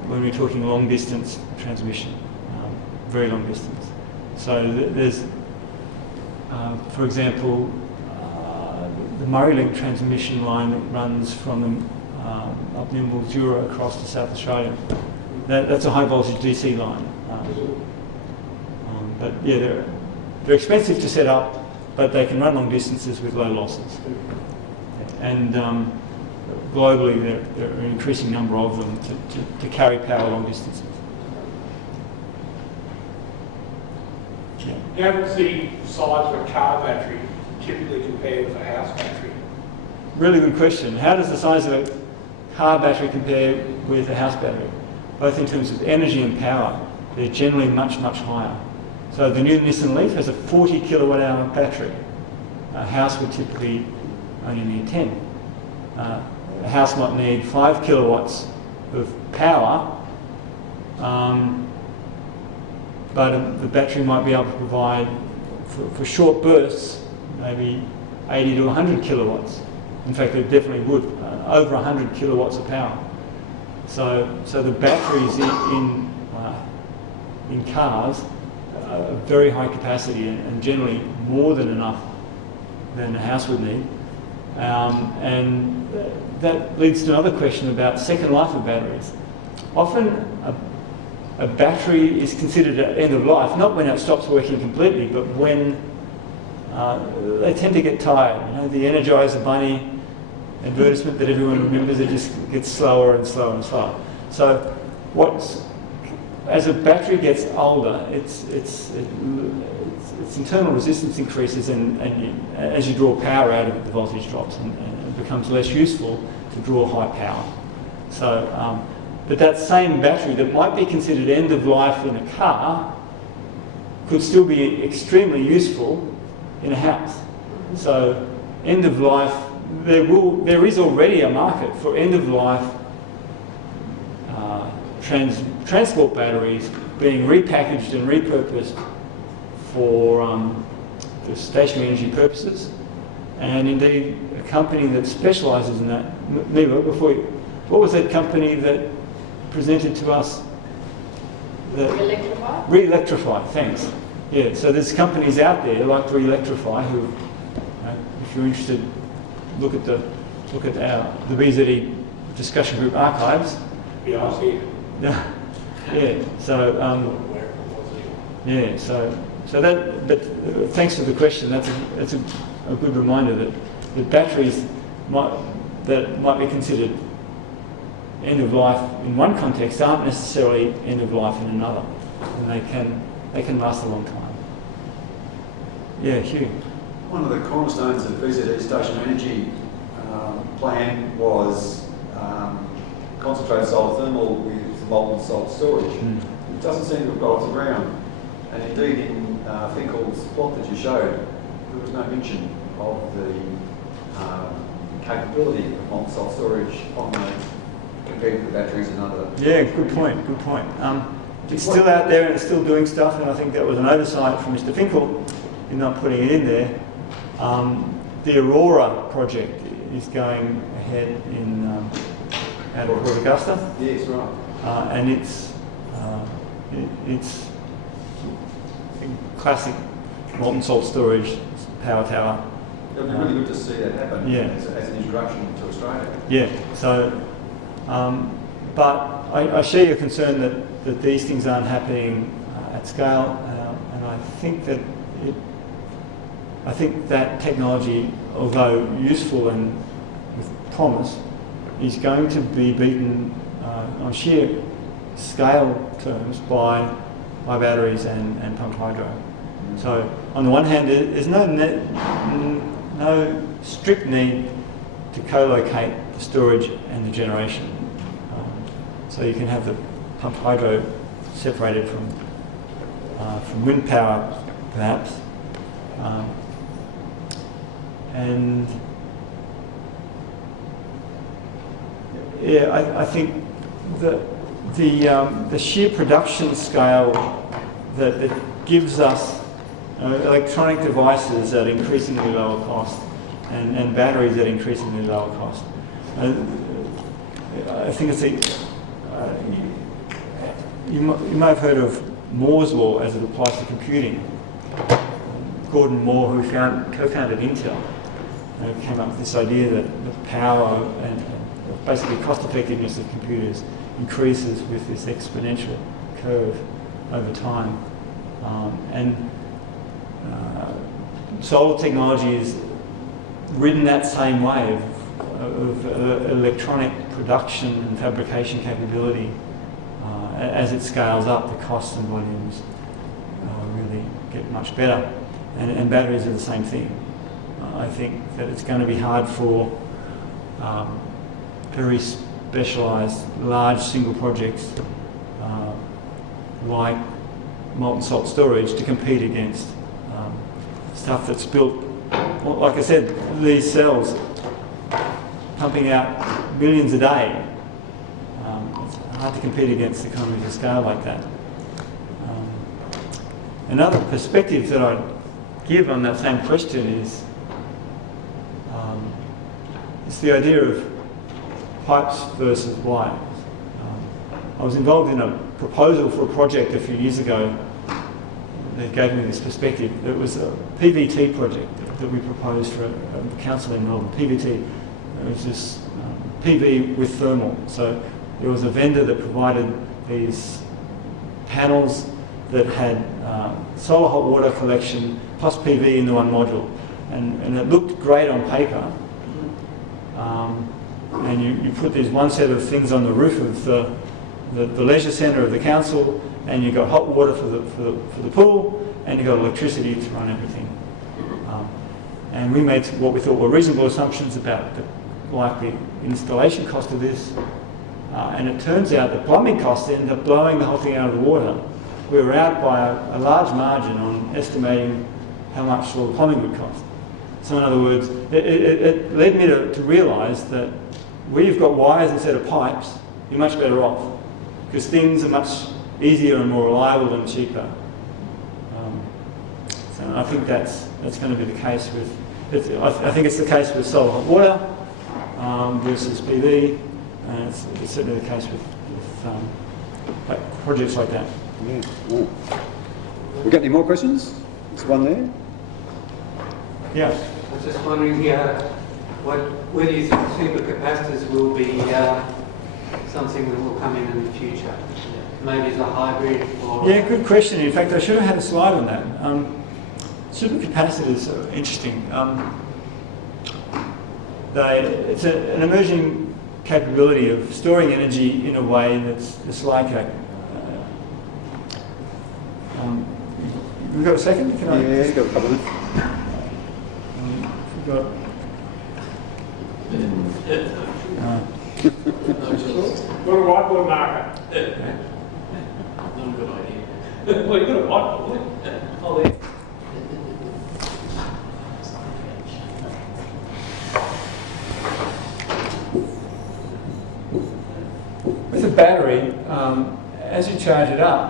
we're talking long distance transmission, very long distance. So there's, for example, the Murray-Link transmission line that runs from up near Mildura across to South Australia. That's a high voltage DC line. But yeah, they're expensive to set up, but they can run long distances with low losses. And globally, there are an increasing number of them to carry power long distances. You haven't seen the size of a car battery typically compared with a house battery. Really good question. How does the size of a car battery compare with a house battery? Both in terms of energy and power, they're generally much, much higher. So the new Nissan Leaf has a 40 kilowatt hour battery. A house would typically only need 10. A house might need 5 kilowatts of power, but the battery might be able to provide, for short bursts, maybe 80 to 100 kilowatts. In fact, it definitely would, over 100 kilowatts of power. So the batteries in cars a very high capacity and generally more than enough than a house would need. And that leads to another question about second life of batteries. Often a battery is considered at end of life, not when it stops working completely, but when they tend to get tired. You know, the Energizer Bunny advertisement that everyone remembers, it just gets slower and slower and slower. So as a battery gets older, its internal resistance increases, and as you draw power out of it, the voltage drops, and it becomes less useful to draw high power. So, but that same battery that might be considered end of life in a car could still be extremely useful in a house. So, end of life, there is already a market for end of life transport batteries being repackaged and repurposed for stationary energy purposes, and indeed a company that specialises in that. Neva, what was that company that presented to us? Re-electrify? Re-electrify, thanks. Yeah, so there's companies out there like Re-electrify who, if you're interested, look at the BZE discussion group archives. Yeah, I see it. Yeah. So yeah. So that. But thanks for the question. That's a good reminder that batteries that might be considered end of life in one context aren't necessarily end of life in another, and they can last a long time. Yeah, Hugh. One of the cornerstones of BZE's stationary energy plan was concentrated solar thermal with molten salt storage. It doesn't seem to have got off the ground. And indeed in Finkel's plot that you showed, there was no mention of the capability of molten salt storage on those compared with the batteries and other... Yeah, good point. It's still out there and it's still doing stuff, and I think that was an oversight from Mr. Finkel in not putting it in there. The Aurora project is going ahead in out of Port Augusta. Yes, right. And it's classic molten salt storage power tower. It'll be really good to see that happen as an introduction to Australia. Yeah, so, but I share your concern that these things aren't happening at scale, and I think that technology, although useful and with promise, is going to be beaten on sheer scale terms by batteries and pumped hydro. So on the one hand, there's no strict need to co-locate the storage and the generation. So you can have the pumped hydro separated from wind power, perhaps. And yeah, I think the sheer production scale that gives us electronic devices at increasingly lower cost and batteries at increasingly lower cost. I think it's you might have heard of Moore's law as it applies to computing. Gordon Moore, who co-founded Intel, came up with this idea that the power and basically cost effectiveness of computers increases with this exponential curve over time. Solar technology is ridden that same wave of electronic production and fabrication capability. As it scales up, the costs and volumes really get much better. And batteries are the same thing. I think that it's going to be hard for very specialised, large single projects like molten salt storage to compete against stuff that's built, like I said, these cells pumping out millions a day. It's hard to compete against economies of scale like that. Another perspective that I'd give on that same question is it's the idea of pipes versus wires. I was involved in a proposal for a project a few years ago that gave me this perspective. It was a PVT project that we proposed for a council in Melbourne. PVT, it was just PV with thermal. So there was a vendor that provided these panels that had solar hot water collection plus PV into one module. And it looked great on paper. And you put these one set of things on the roof of the leisure centre of the council, and you got hot water for the pool, and you got electricity to run everything. And we made what we thought were reasonable assumptions about the likely installation cost of this. And it turns out the plumbing costs ended up blowing the whole thing out of the water. We were out by a large margin on estimating how much all the plumbing would cost. So in other words, it led me to realise that where you've got wires instead of pipes, you're much better off, because things are much easier and more reliable and cheaper. So I think that's going to be the case with. I think it's the case with solar hot water versus PV, and it's certainly the case with like projects like that. Yeah. Yeah. We got any more questions? There's one there. Yeah. I was just wondering whether you think supercapacitors will be something that will come in the future, maybe as a hybrid or... Yeah, good question. In fact, I should have had a slide on that. Supercapacitors are interesting. It's an emerging capability of storing energy in a way that's like a... we've got a second? Can I? Yeah, you've got a couple of minutes. We've got... Got a whiteboard marker. Not a good idea. Well, you got a whiteboard. Oh, there. With a battery, as you charge it up,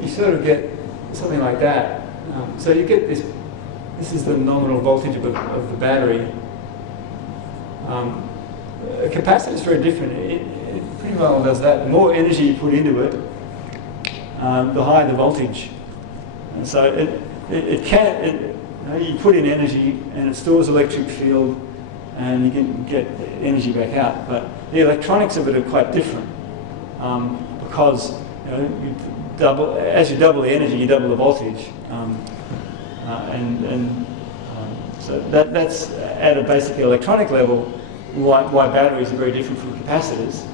you sort of get something like that. So you get this is the nominal voltage of the battery. A capacitor is very different. It pretty well does that. The more energy you put into it, the higher the voltage. And so you put in energy and it stores electric field, and you can get energy back out. But the electronics of it are quite different because as you double the energy, you double the voltage, so that's at a basic electronic level why batteries are very different from capacitors.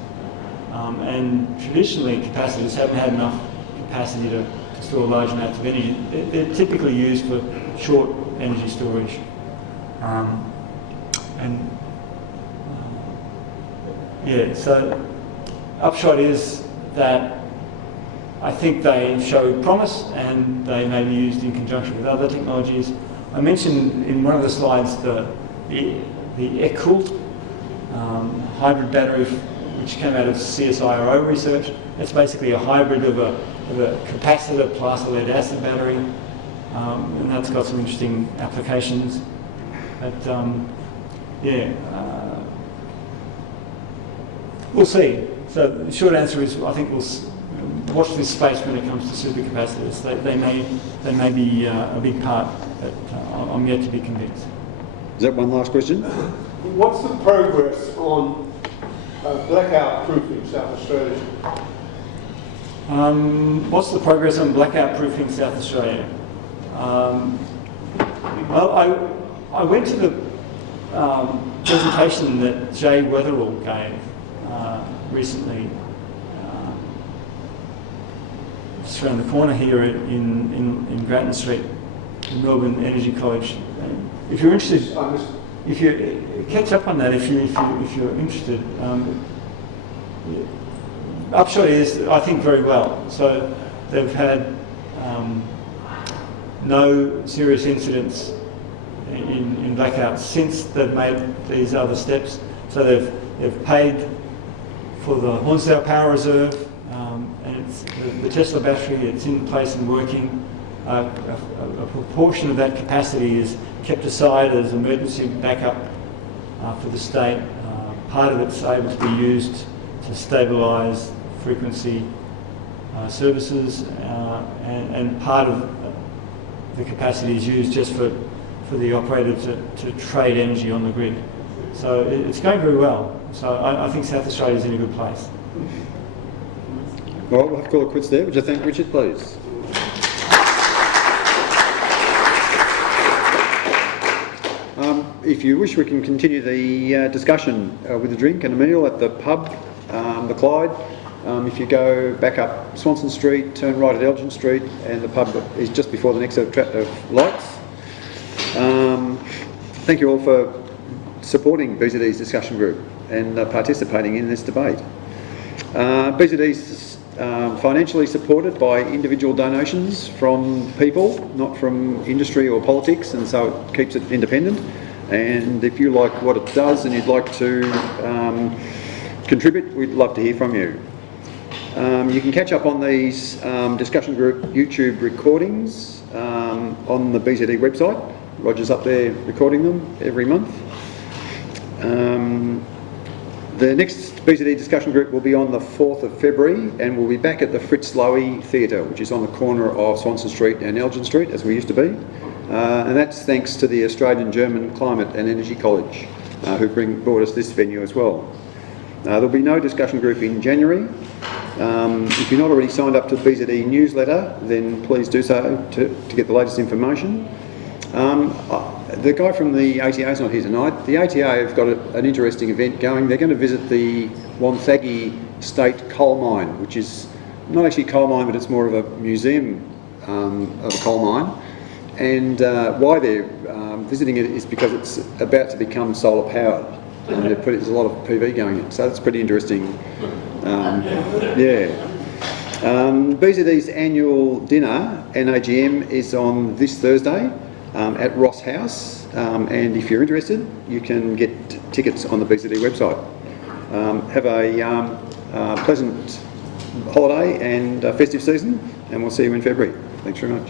And traditionally, capacitors haven't had enough capacity to store large amounts of energy. They're typically used for short energy storage. So upshot is that I think they show promise and they may be used in conjunction with other technologies. I mentioned in one of the slides the air-cooled hybrid battery, which came out of CSIRO research. It's basically a hybrid of a capacitor plus a lead acid battery, and that's got some interesting applications. But we'll see. So the short answer is I think we'll watch this space when it comes to supercapacitors. They may be a big part, but I'm yet to be convinced. Is that one last question? What's the progress on blackout proofing South Australia? What's the progress on blackout proofing South Australia? Well, I went to the presentation that Jay Weatherall gave recently. Just around the corner here in Grattan Street, in Melbourne Energy College. If you're interested, if you catch up on that, if you're interested. Upshot is, I think, very well. So they've had no serious incidents in blackouts since they've made these other steps. So they've paid for the Hornsdale Power Reserve, and it's the Tesla battery. It's in place and working. A proportion of that capacity is kept aside as emergency backup for the state. Part of it's able to be used to stabilise frequency services, and part of the capacity is used just for the operator to trade energy on the grid. So it's going very well. So I think South Australia is in a good place. Well, we'll have to call it quits there. Would you thank Richard, please? If you wish, we can continue the discussion with a drink and a meal at the pub, the Clyde. If you go back up Swanston Street, turn right at Elgin Street, and the pub is just before the next set of lights. Thank you all for supporting BZD's discussion group and participating in this debate. BZD's financially supported by individual donations from people, not from industry or politics, and so it keeps it independent. And if you like what it does and you'd like to contribute, we'd love to hear from you. You can catch up on these discussion group YouTube recordings on the BZD website. Roger's up there recording them every month. The next BZD discussion group will be on the 4th of February, and we'll be back at the Fritz Lowy Theatre, which is on the corner of Swanston Street and Elgin Street, as we used to be. And that's thanks to the Australian-German Climate and Energy College, who brought us this venue as well. There'll be no discussion group in January. If you're not already signed up to the BZD newsletter, then please do so to get the latest information. The guy from the ATA is not here tonight. The ATA have got an interesting event going. They're going to visit the Wonthaggi State Coal Mine, which is not actually a coal mine, but it's more of a museum of a coal mine. And why they're visiting it is because it's about to become solar powered. And there's a lot of PV going in, so that's pretty interesting. BZD's annual dinner and AGM is on this Thursday at Ross House, and if you're interested, you can get tickets on the BZD website. Have a pleasant holiday and festive season, and we'll see you in February. Thanks very much.